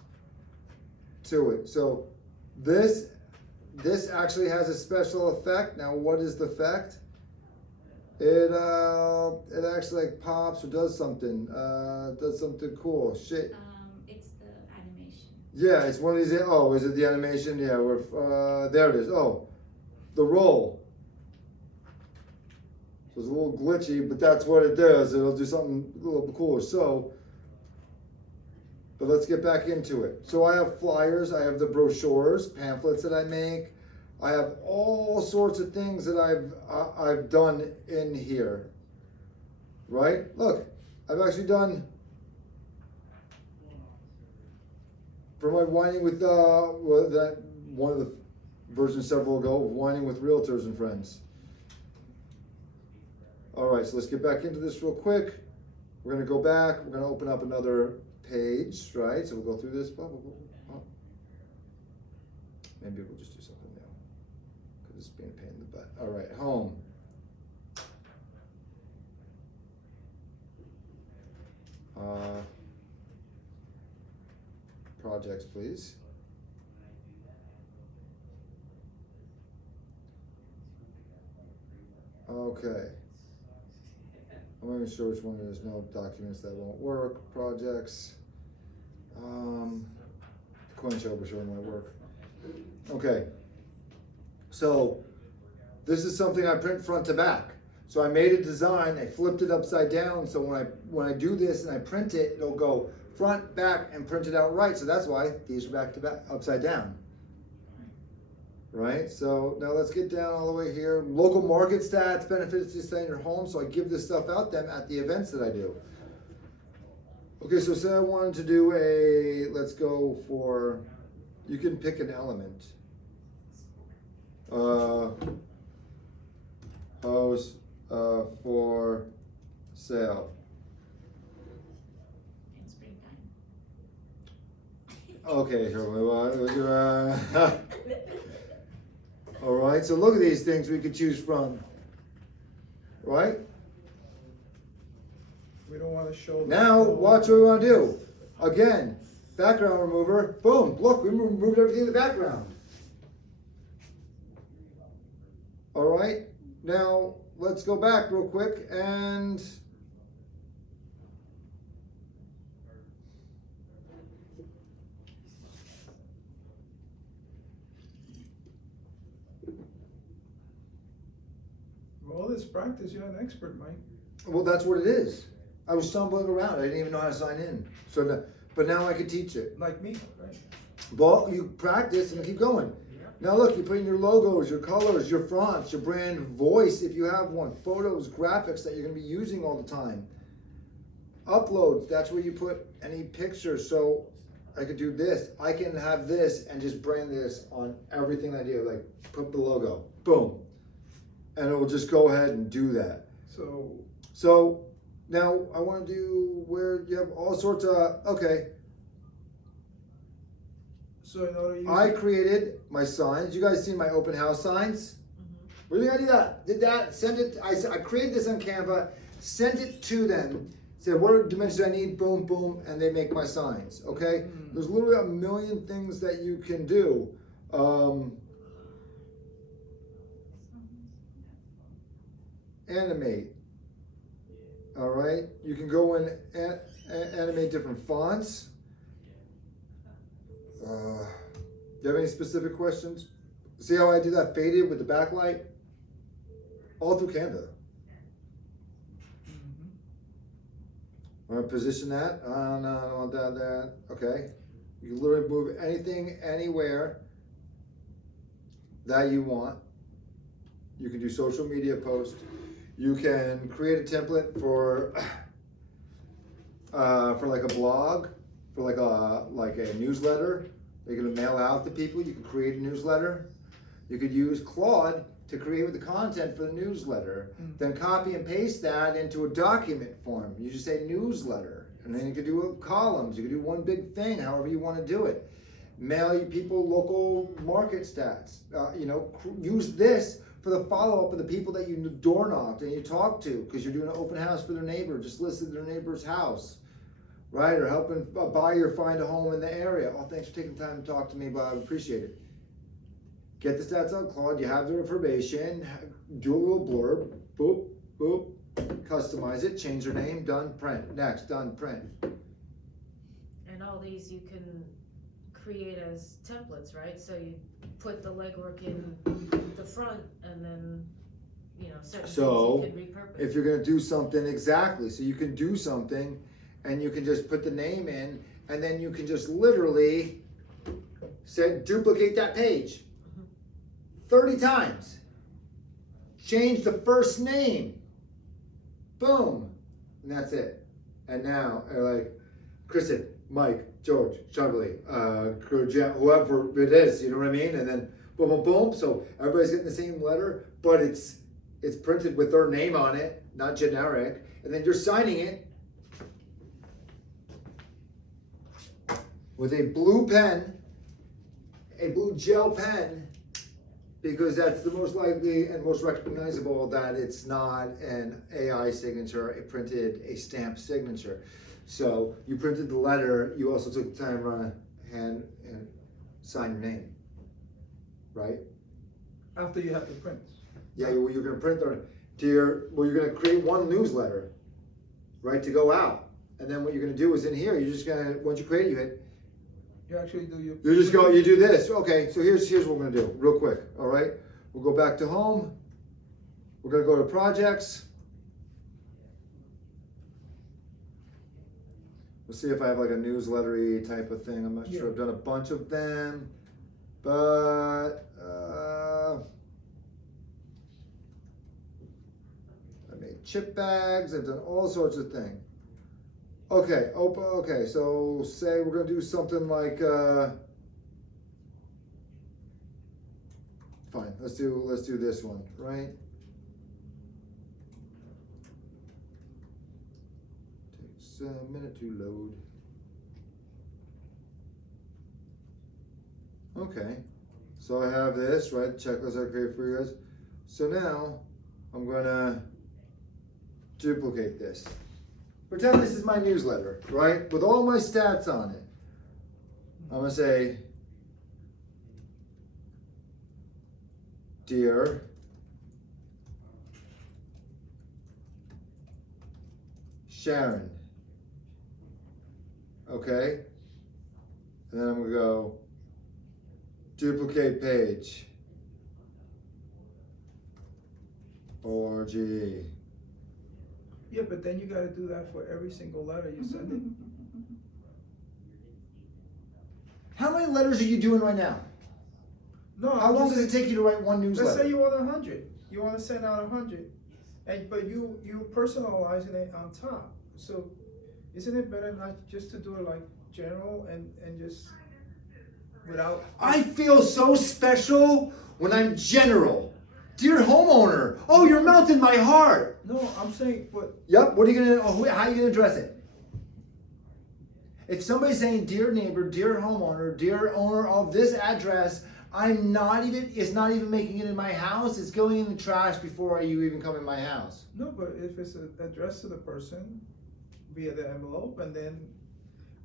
to it. So this actually has a special effect. Now, what is the effect? It actually like pops or does something cool. Shit. It's the animation. Yeah, it's one of these. Oh, is it the animation? Yeah, there it is. Oh, the roll. So it's a little glitchy, but that's what it does. It'll do something a little bit cooler. So, but let's get back into it. So I have flyers, I have the brochures, pamphlets that I make. I have all sorts of things that I've done in here. Right? Look, I've actually done for my whining with that one of the versions several ago, whining with realtors and friends. All right, so let's get back into this real quick. We're gonna go back. We're gonna open up another page, right? So we'll go through this. Blah, blah, blah, blah. Maybe we'll just do something new because it's being a pain in the butt. All right, home. Projects, please. Okay. I'm not even sure which one it is. No documents that won't work. Projects. Coin show for sure might work. Okay. So this is something I print front to back. So I made a design. I flipped it upside down. So when I do this and I print it, it'll go front, back, and print it out right. So that's why these are back to back, upside down. Right, so now let's get down all the way here. Local market stats, benefits to stay in your home. So I give this stuff out them at the events that I do. Okay, so say I wanted to do let's go for, you can pick an element. House for sale. In springtime. Okay, sure. All right, so look at these things we could choose from, right? We don't wanna show. Now, watch what we want to do. Again, background remover, boom, look, we removed everything in the background. All right, now let's go back real quick and All this practice, you're an expert, Mike. well, that's what it is. I was stumbling around. I didn't even know how to sign in. But now I can teach it. Like me, right? Well, you practice and keep going. Now look, you put in your logos, your colors, your fonts, your brand voice if you have one, photos, graphics that you're going to be using all the time. Uploads, that's where you put any pictures. So I could do this. I can have this and just brand this on everything I do. Like put the logo, boom. And it will just go ahead and do that. So now I want to do where you have all sorts of, okay. So in order to use. I created my signs. You guys see my open house signs? What do you gotta do that? Did that, send it, I created this on Canva, sent it to them, said what dimensions I need, boom, boom, and they make my signs, okay? There's literally a million things that you can do. Animate, all right? You can go and animate different fonts. Do you have any specific questions? See how I do that faded with the backlight? All through Canva. I'm gonna position that. Oh no, I don't want that. Okay. You can literally move anything, anywhere that you want. You can do social media posts. You can create a template for like a blog, for like a newsletter. You're gonna mail out to people. You can create a newsletter. You could use Claude to create the content for the newsletter. Then copy and paste that into a document form. You just say newsletter, and then you could do columns. You could do one big thing, however you want to do it. Mail people local market stats. Use this for the follow-up of the people that you door knocked and you talked to, because you're doing an open house for their neighbor, just listed their neighbor's house, right? Or helping a buyer find a home in the area. Oh, thanks for taking the time to talk to me, Bob. I appreciate it. Get the stats on Claude. You have their information. Do a little blurb. Boop, boop. Customize it. Change their name. Done. Print. Next. Done. Print. And all these you can create as templates, right? So you put the legwork in the front, and then, certain So, things you can repurpose. if you're gonna do something, exactly, so you can do something and you can just put the name in, and then you can just literally say, duplicate that page 30 times. Change the first name. Boom. And that's it. And now, like, Kristen, Mike, George, Charlie, whoever it is, you know what I mean? And then boom, boom, boom. So everybody's getting the same letter, but it's printed with their name on it, not generic. And then you're signing it with a blue pen, a blue gel pen, because that's the most likely and most recognizable that it's not an AI signature, it printed a stamped signature. So you printed the letter, you also took the time to hand and sign your name, right? After you have the prints. Yeah, you're gonna print you're gonna create one newsletter, right, to go out. And then what you're gonna do is in here, you're just gonna, once you create it, you hit, You actually do your. you do this. Okay, so here's what we're gonna do, real quick, all right? We'll go back to home. We're gonna go to projects. We'll see if I have like a newslettery type of thing. I'm not sure. I've done a bunch of them, but I made chip bags. I've done all sorts of things. Okay, okay. So say we're gonna do something like fine. Let's do this one, right? Takes a minute to load. Okay, so I have this, right? Checklist I created for you guys. So now I'm gonna duplicate this. Pretend this is my newsletter, right? With all my stats on it. I'm gonna say, dear Sharon, okay? And then I'm gonna go duplicate page, org. Yeah, but then you gotta do that for every single letter you send it. How many letters are you doing right now? No, How long does it take you to write one Let's say newsletter? you want 100. You wanna send out 100, but you personalizing it on top. So isn't it better not just to do it like general and just without? I feel so special when I'm general. Dear homeowner, oh, you're melting my heart. No, I'm saying, but Yep, what are you gonna, how are you gonna address it? If somebody's saying, dear neighbor, dear homeowner, dear owner of this address, it's not even making it in my house, it's going in the trash before you even come in my house. no, but if it's addressed to the person via the envelope, and then,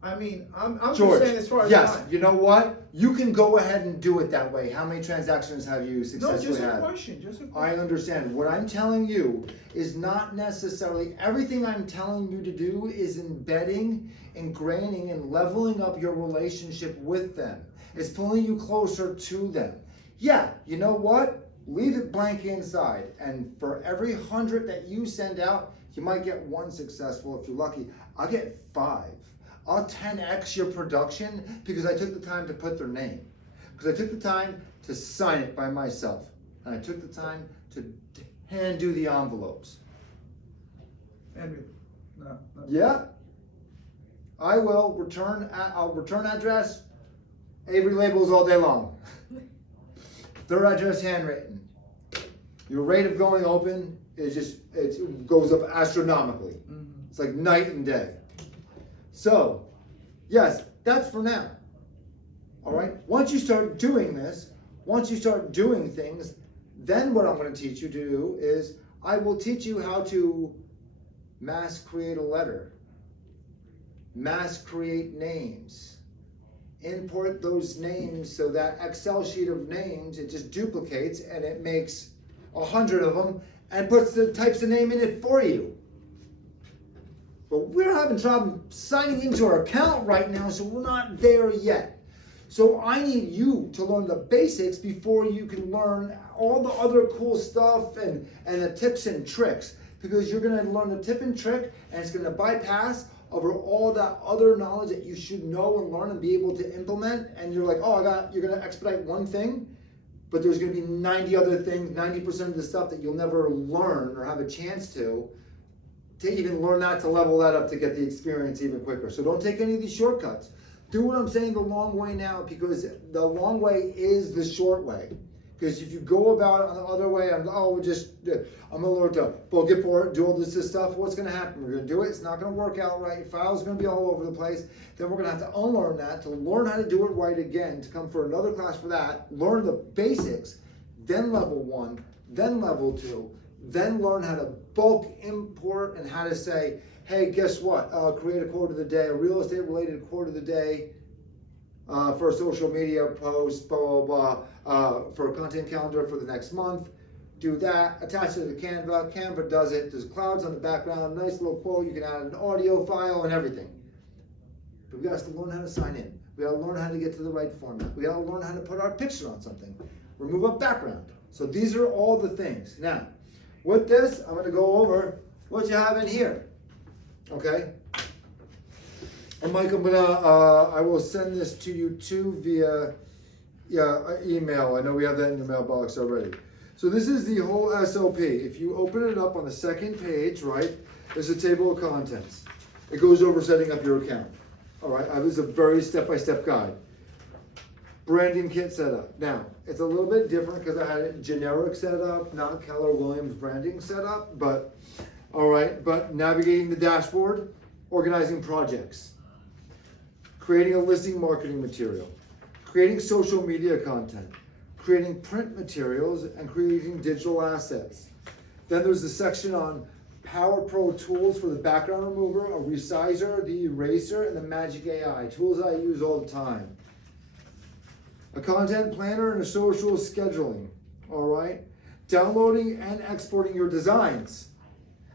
I mean, I'm George, just saying as far as yes, time. you know what? You can go ahead and do it that way. How many transactions have you No, successfully just a had? question, just a I question. understand. What I'm telling you is not necessarily, everything I'm telling you to do is embedding, ingraining, and leveling up your relationship with them. It's pulling you closer to them. Yeah, you know what? Leave it blank inside. And for every 100 that you send out, you might get one successful if you're lucky. I'll get 5. I'll 10x your production because I took the time to put their name. Because I took the time to sign it by myself. And I took the time to hand do the envelopes? Andrew, no. Yeah. I will I'll return address, Avery labels all day long. Their address handwritten. Your rate of going open is it goes up astronomically. It's like night and day. So, yes, that's for now. All right. Once you start doing this, once you start doing things, then what I'm going to teach you to do is I will teach you how to mass create a letter, mass create names, import those names so that Excel sheet of names, it just duplicates and it makes 100 of them and puts the types of name in it for you. But we're having trouble signing into our account right now, so we're not there yet. So I need you to learn the basics before you can learn all the other cool stuff and the tips and tricks. Because you're gonna learn the tip and trick and it's gonna bypass over all that other knowledge that you should know and learn and be able to implement. And you're like, oh, you're gonna expedite one thing, but there's gonna be 90 other things, 90% of the stuff that you'll never learn or have a chance to even learn that, to level that up, to get the experience even quicker. So don't take any of these shortcuts. Do what I'm saying the long way now, because the long way is the short way. Because if you go about it the other way, I'm gonna learn to get for it, do all this stuff. What's gonna happen? We're gonna do it. It's not gonna work out right. Your file's gonna be all over the place. Then we're gonna have to unlearn that to learn how to do it right again. To come for another class for that, learn the basics, then level 1, then level 2, then learn how to bulk import and how to say, hey, guess what? Create a quote of the day, a real estate related quote of the day. For a social media post, blah, blah, blah, for a content calendar for the next month. Do that, attach it to Canva. Canva does it. There's clouds on the background, nice little quote. You can add an audio file and everything. But we got to learn how to sign in. We got to learn how to get to the right format. We got to learn how to put our picture on something. Remove a background. So these are all the things. Now, with this, I'm going to go over what you have in here. Okay? And Mike, I will send this to you too via email. I know we have that in your mailbox already. So this is the whole SOP. If you open it up on the second page, right, there's a table of contents. It goes over setting up your account. All right, this is a very step-by-step guide. Branding kit setup. Now, it's a little bit different because I had a generic setup, not Keller Williams branding setup, but all right, but navigating the dashboard, organizing projects, creating a listing marketing material, creating social media content, creating print materials, and creating digital assets. Then there's the section on Power Pro tools for the background remover, a resizer, the eraser, and the Magic AI, tools I use all the time. A content planner and a social scheduling, all right? Downloading and exporting your designs,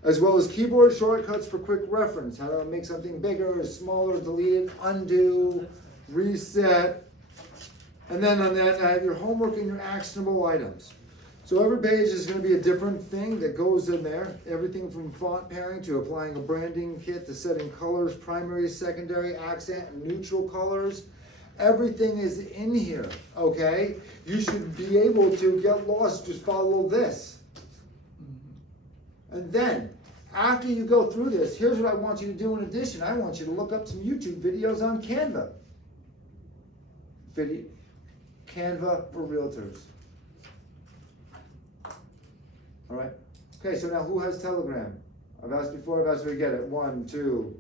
as well as keyboard shortcuts for quick reference, how to make something bigger or smaller, delete it, undo, reset. And then on that, I have your homework and your actionable items. So every page is going to be a different thing that goes in there. Everything from font pairing to applying a branding kit to setting colors, primary, secondary, accent, and neutral colors. Everything is in here, okay? You should be able to get lost, just follow this. And then, after you go through this, here's what I want you to do in addition. I want you to look up some YouTube videos on Canva. Canva for realtors. All right. Okay, so now who has Telegram? I've asked before, I've asked you to get it. 1, 2.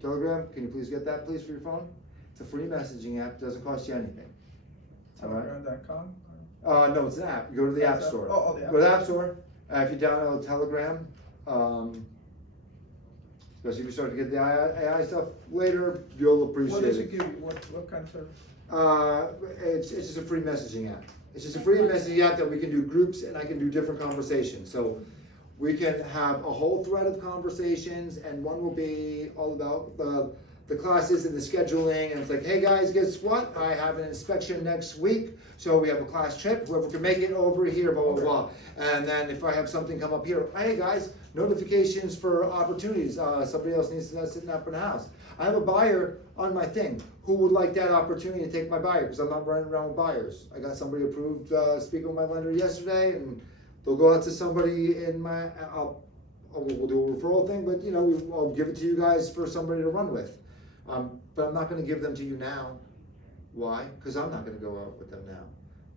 Telegram, can you please get that, please, for your phone? It's a free messaging app, doesn't cost you anything. All right. Telegram.com? No, it's an app. You go to the App Store. Oh, the App Go to the App Store. If you download Telegram, especially if you start to get the AI stuff later, you'll appreciate What does it. it give you? What kind of service? It's just a free messaging app. It's just a free messaging app that we can do groups and I can do different conversations. So we can have a whole thread of conversations, and one will be all about the classes and the scheduling, and it's like, hey guys, guess what? I have an inspection next week, so we have a class trip, whoever can make it over here, blah, blah, blah. And then if I have something come up here, hey guys, notifications for opportunities, somebody else needs to sit up in the house. I have a buyer on my thing. Who would like that opportunity to take my buyer? Because I'm not running around with buyers. I got somebody approved, speaking with my lender yesterday, and They'll go out to somebody in my, we'll do a referral thing, but I'll give it to you guys for somebody to run with. But I'm not gonna give them to you now. Why? Because I'm not gonna go out with them now.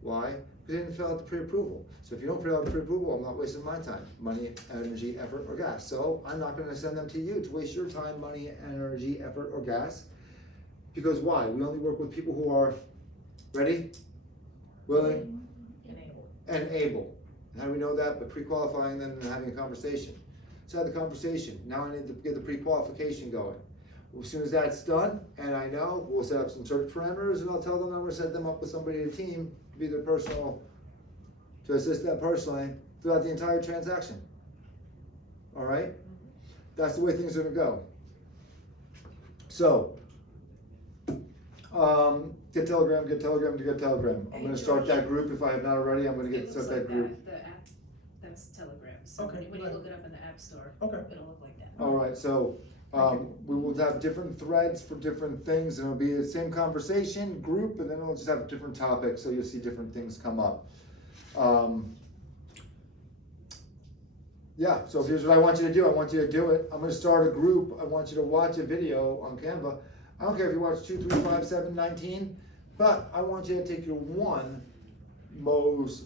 Why? Because they didn't fill out the pre-approval. So if you don't fill out the pre-approval, I'm not wasting my time, money, energy, effort, or gas. So I'm not gonna send them to you to waste your time, money, energy, effort, or gas. Because why? We only work with people who are ready, willing, and able. And how do we know that? By pre-qualifying them and having a conversation. So I had the conversation. Now I need to get the pre-qualification going. As soon as that's done, and I know, we'll set up some search parameters, and I'll tell them I'm gonna set them up with somebody in the team to be their personal, to assist them personally throughout the entire transaction. All right? That's the way things are gonna go. So, get Telegram. I'm gonna start that group if I have not already. I'm gonna start that group. The app, that's Telegram, so Okay, when you right. look it up in the App Store, Okay. it'll look like that. All right, so we will have different threads for different things, and it'll be the same conversation group, and then we'll just have different topics, so you'll see different things come up. Yeah, so here's what I want you to do. I want you to do it. I'm gonna start a group. I want you to watch a video on Canva. I don't care if you watch 2, 3, 5, 7, 19, but I want you to take your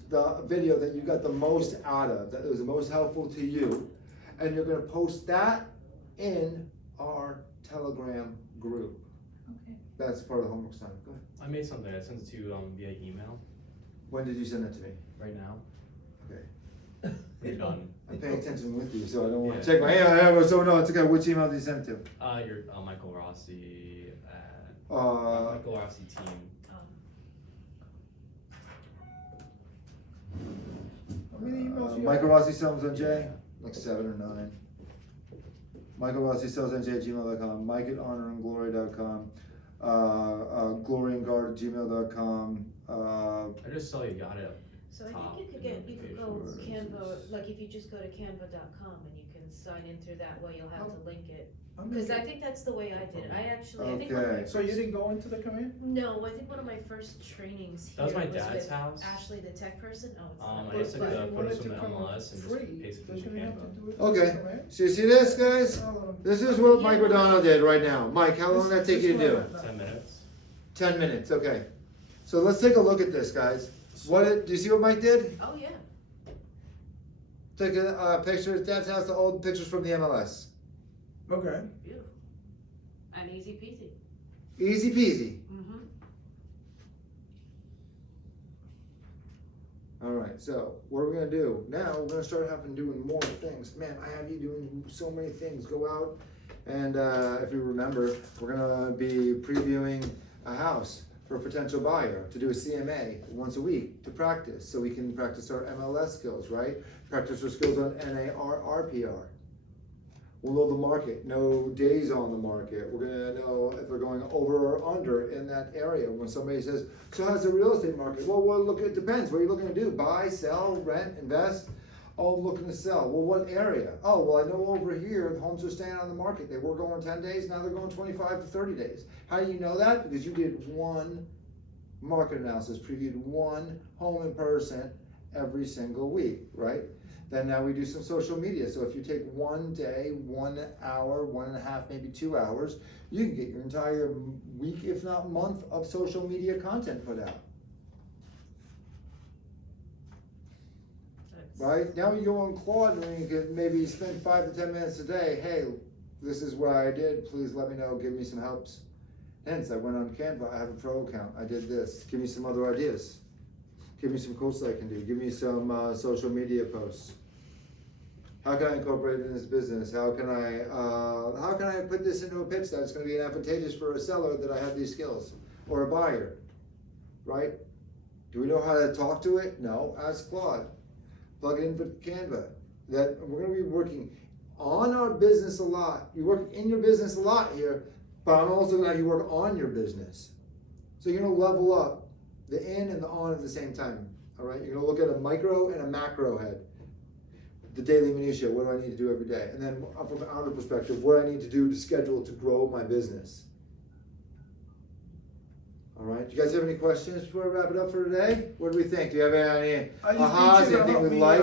the video that you got the most out of, that was the most helpful to you, and you're gonna post that in our Telegram group. Okay. That's part of the homework assignment. Go ahead. I made something. I sent it to you via email When did you send that to me? right now. Okay. You're done. I'm paying attention with you, so I don't wanna Yeah. check my email. So no, it's okay. Which email did you send it to? You're Michael Rossi at Uh, Michael Rossi team. How many emails you Michael have? Rossi Selms on J, like 7 or 9. Michael Rossi Selms on J at gmail.com, Mike at honorandglory.com, gloryandguard@gmail.com. I just saw you got it. So I Top think you could go notification. Canva, like if you just go to canva.com and you can sign in through that way, you'll have to link it. How many- Cause I think that's the way I did it. I actually, I think one of Okay. my So you first- didn't go into the command? No, I think one of my first trainings That was here my was dad's with house. Ashley, the tech person. Oh, it's I not. just took But the if you photos wanted from to the come MLS and just free, pasted them doesn't to you have Canva. to do it? Okay. through the command? So you see this, guys? Oh, This is what Mike Rodano did right now. Mike, how long did that take you to do? 10 minutes. 10 minutes, okay. So let's take a look at this, guys. Do you see what Mike did? Oh, yeah. Take a picture of Dad's house, the old pictures from the MLS. Okay. Beautiful. And easy peasy. Easy peasy. Mm-hmm. All right, so what are we gonna do? Now we're gonna start doing more things. Man, I have you doing so many things. Go out and if you remember, we're gonna be previewing a house for a potential buyer to do a CMA once a week to practice, so we can practice our MLS skills, right? Practice our skills on NAR, RPR. We'll know the market, know days on the market. We're gonna know if they're going over or under in that area. When somebody says, so how's the real estate market? Well, look, it depends. What are you looking to do? Buy, sell, rent, invest? Oh, I'm looking to sell. Well, what area? Oh, well, I know over here, the homes are staying on the market. They were going 10 days, now they're going 25 to 30 days. How do you know that? Because you did one market analysis, previewed one home in person every single week, right? Then now we do some social media. So if you take one day, 1 hour, 1.5, maybe 2 hours, you can get your entire week, if not month, of social media content put out. Right? Now you go on Claude and you can maybe spend 5 to 10 minutes a day. Hey, this is what I did. Please let me know. Give me some helps. Hence, I went on Canva. I have a pro account. I did this. Give me some other ideas. Give me some quotes I can do. Give me some social media posts. How can I incorporate it in this business? How can I put this into a pitch that's going to be advantageous for a seller that I have these skills, or a buyer, right? Do we know how to talk to it? No. Ask Claude. Plug it in for Canva. That we're going to be working on our business a lot. You work in your business a lot here, but I'm also going to have you work on your business. So you're going to level up the in and the on at the same time. All right. You're going to look at a micro and a macro head. The daily minutia, what do I need to do every day? And then from an outer perspective, what I need to do to schedule to grow my business. All right, do you guys have any questions before I wrap it up for today? What do we think? Do you have any I just ahas, need you to anything help we me, like?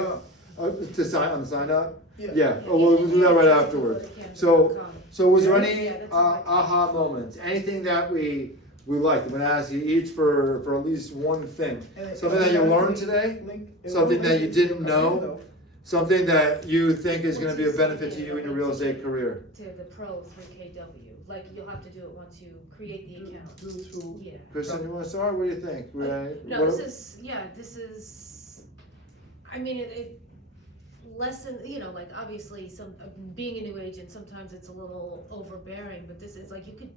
To sign on the sign up? Yeah. Yeah, oh, we'll do that right afterwards. So was there any Yeah, that's right. aha moments? Anything that we liked? I'm gonna ask you each for at least one thing. Something that you learned today? Something that you didn't know? Something that you think is gonna be a benefit to you in your real estate career? To the Pro 3KW, like you'll have to do it once you create the account. Do through. Yeah. Kristen, you wanna start? What do you think? No, this is, I mean, it lesson, you know, like obviously being a new agent, sometimes it's a little overbearing, but this is like, you could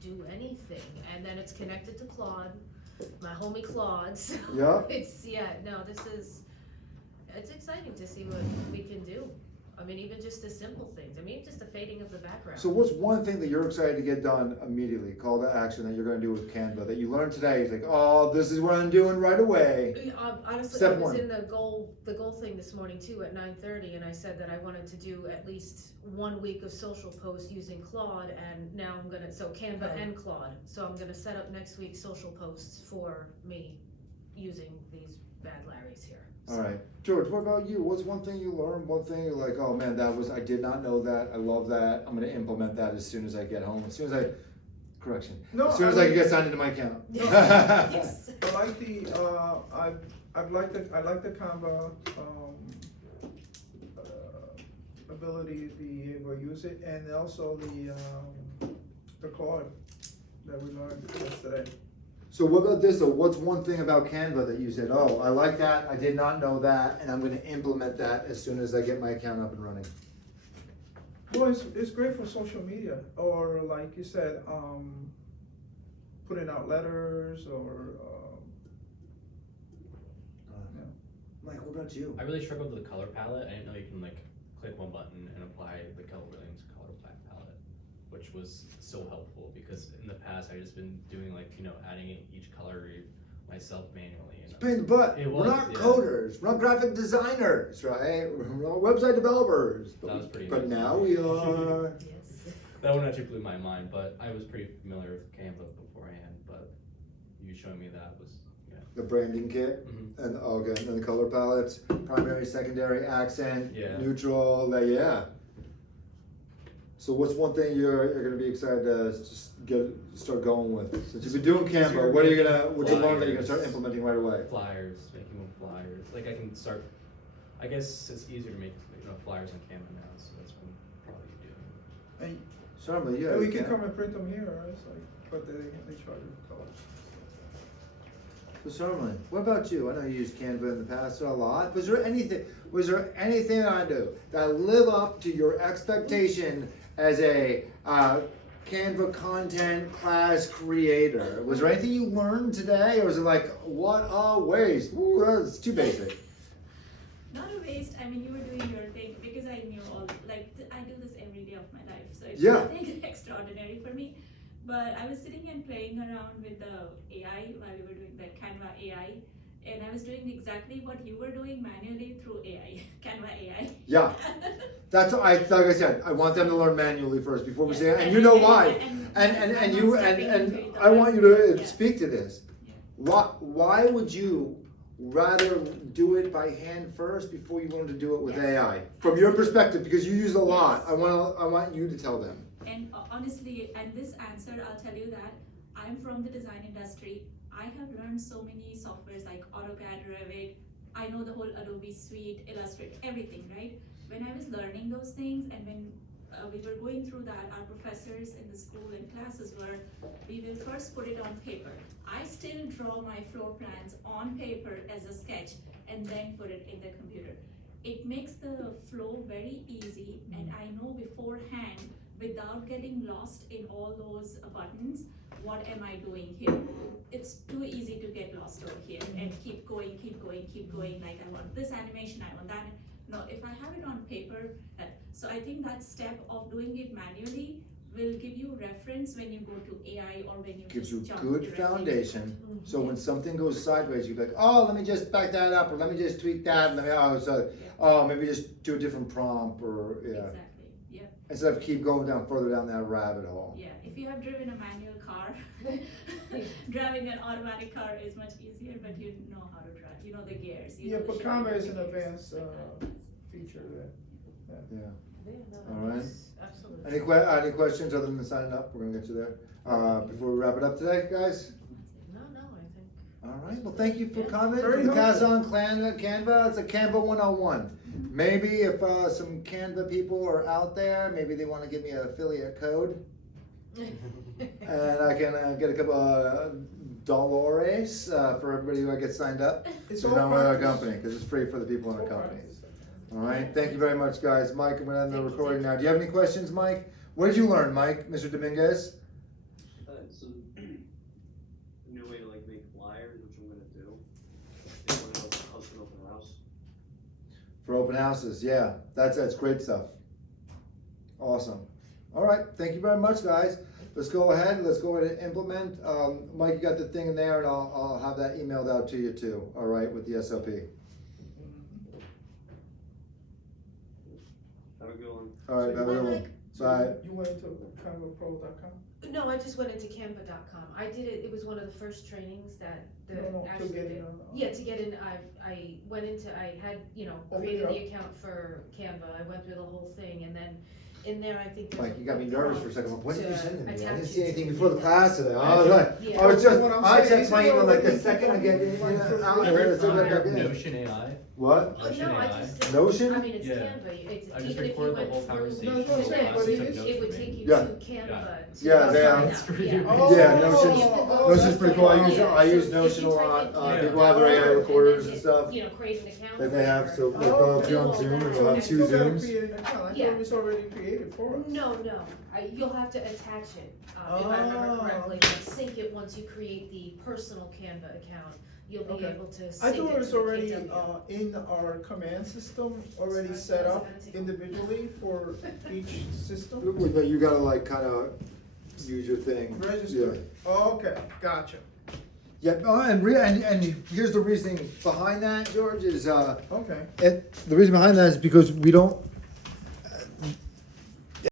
do anything, and then it's connected to Claude, my homie Claude, so. Yeah. It's, it's exciting to see what we can do. I mean, even just the simple things, I mean, just the fading of the background. So what's one thing that you're excited to get done immediately? Call to action that you're gonna do with Canva that you learned today. It's like, oh, this is what I'm doing right away. Honestly, Step I was one. in the goal thing this morning too at 9:30, and I said that I wanted to do at least 1 week of social posts using Claude, and now I'm gonna, so Canva and Claude, so I'm gonna set up next week's social posts for me using these bad Larrys here. All right, George, what about you? What's one thing you learned? One thing you're like, oh man, I did not know that. I love that. I'm gonna implement that as soon as I get home. As soon as No, as soon as I can get signed into my account. Yes. I like the, I like the Canva, ability to be able to use it, and also the Claude that we learned yesterday. So what about this though? What's one thing about Canva that you said, oh, I like that, I did not know that, and I'm gonna implement that as soon as I get my account up and running? Well, it's great for social media, or like you said, putting out letters, or, Mike, what about you? I really struggled with the color palette. I didn't know you can like click one button and apply the color Williams color palette, which was so helpful because in the past I just been doing like, you know, adding in each color myself manually. And Pain in the butt. It We're was, not yeah. coders. We're not graphic designers, right? We're not website developers. That was pretty But amazing. now we are. Yes. that one actually blew my mind, but I was pretty familiar with Canva beforehand, but you showing me that was, yeah. The branding kit, Mhm. and okay, and then the color palettes, primary, secondary, accent, Yeah. neutral, yeah. So what's one thing you're gonna be excited to just start going with? Since you've been doing Canva, what you learn that you're gonna start implementing right away? Flyers, making flyers. Like I can start, I guess it's easier to make, you know, flyers on Canva now, so that's what I'm probably doing. and Certainly, yeah. we you can come and print them here, right? It's like, but they charge you colors. So certainly. What about you? I know you used Canva in the past a lot. Was there anything that I do that live up to your expectation as a Canva content class creator? Was there anything you learned today, or was it like, what a waste? Ooh, that's too basic. Not a waste. I mean, you were doing your thing because I knew I do this every day of my life, so it's Yeah. nothing extraordinary for me. But I was sitting and playing around with the AI while we were doing that Canva AI, and I was doing exactly what you were doing manually through AI, Canva AI. Yeah. Like I said, I want them to learn manually first before we Yes, say it, and you know why. I'm And not you stepping into and it I want you to Yeah. speak to this. Yeah. Why would you rather do it by hand first before you learn to do it with Yes. AI? From your perspective, because you use a lot, Yes. I want you to tell them. And honestly, and this answer, I'll tell you that I'm from the design industry. I have learned so many softwares like AutoCAD, Revit. I know the whole Adobe Suite, Illustrator, everything, right? When I was learning those things, and when we were going through that, our professors in the school and classes were, we will first put it on paper. I still draw my floor plans on paper as a sketch and then put it in the computer. It makes the flow very easy, and I know beforehand, without getting lost in all those buttons, what am I doing here? It's too easy to get lost over here and keep going, like I want this animation, I want that. No, if I have it on paper, so I think that step of doing it manually will give you reference when you go to AI or when you Gives just you jump good directly. foundation. So when something goes sideways, you're like, oh, let me just back that up, or let me just tweak that. Maybe just do a different prompt, or yeah. Exactly, yep. instead of keep going down further down that rabbit hole. Yeah, if you have driven a manual car, driving an automatic car is much easier, but you know how to drive, you know the gears. You Yeah, know the but shape Canva of is the an gears, advanced, like that. feature there. Yeah. Yeah, no, All right. it's absolutely. Any questions other than signing up? We're gonna get you there. Before we wrap it up today, guys? No, I think. All right, well, thank you for Yeah. coming. Very For the helpful. Kazan Canva, it's a Canva 101. Maybe if some Canva people are out there, maybe they wanna give me an affiliate code. And I can get a couple of dollars for everybody who gets signed up. It's to all know our practice. company, because it's free for the people in our All company. practice. All right, thank you very much, guys. Mike, I'm gonna end the Thank you, recording thank now. Do you have any questions, Mike? What did you learn, Mike, Mr. Dominguez? It's a new way to like make flyers, which I'm gonna do. And when I host an open house. For open houses, yeah, that's great stuff. Awesome. All right, thank you very much, guys. Let's go ahead, let's go ahead and implement. Mike, you got the thing in there, and I'll have that emailed out to you too, all right, with the SOP. Have a good one. All right, have a good one. So Bye. you went to canvapro.com? No, I just went into Canva.com. I did it, it was one of the first trainings that No, to actually get did. in on. Yeah, to get in, I went into, I had, Open created it the account for Canva, I went through the whole thing, and then in there, I think. there's Mike, you got me a nervous for a prompt second. What did you to send to me? I attach didn't it see anything to before the Canva. class today. I was like, Yeah. I was just, What I'm I saying checked is my you email like the already second I get it. like, for out free. there, it's like, Notion AI. What? Oh, Notion no, I AI. just. Notion? I mean, it's Yeah. Canva, it's, I just even if you recorded the went whole through. conversation. No, that's what I'm saying, but it is- It would take you Yeah. to Canva. Yeah, to they sign are. up. It's free to Yeah. use. Oh, Yeah, Notion. oh, Notion's that's pretty cool. I use Yeah, I so use if Notion a you lot. type in People Canva have their AI and recorders then and stuff. create an account. That they have, or so whatever. like Oh, if you're on do all Zoom, that. you'll So have you two still gotta Zooms. create an account, I Yeah. thought it was already created for us. No, you'll have to attach it, if I remember Oh. correctly, like sync it once you create the personal Canva account, you'll be Okay. able to I sync it thought it was to the already, KW. in our command system, already Sorry, set I was up gonna take- individually for each system. You gotta like kind of use your thing. Register. Yeah. Oh, okay, gotcha. Yeah, and here's the reasoning behind that, George, is Okay. the reason behind that is because we don't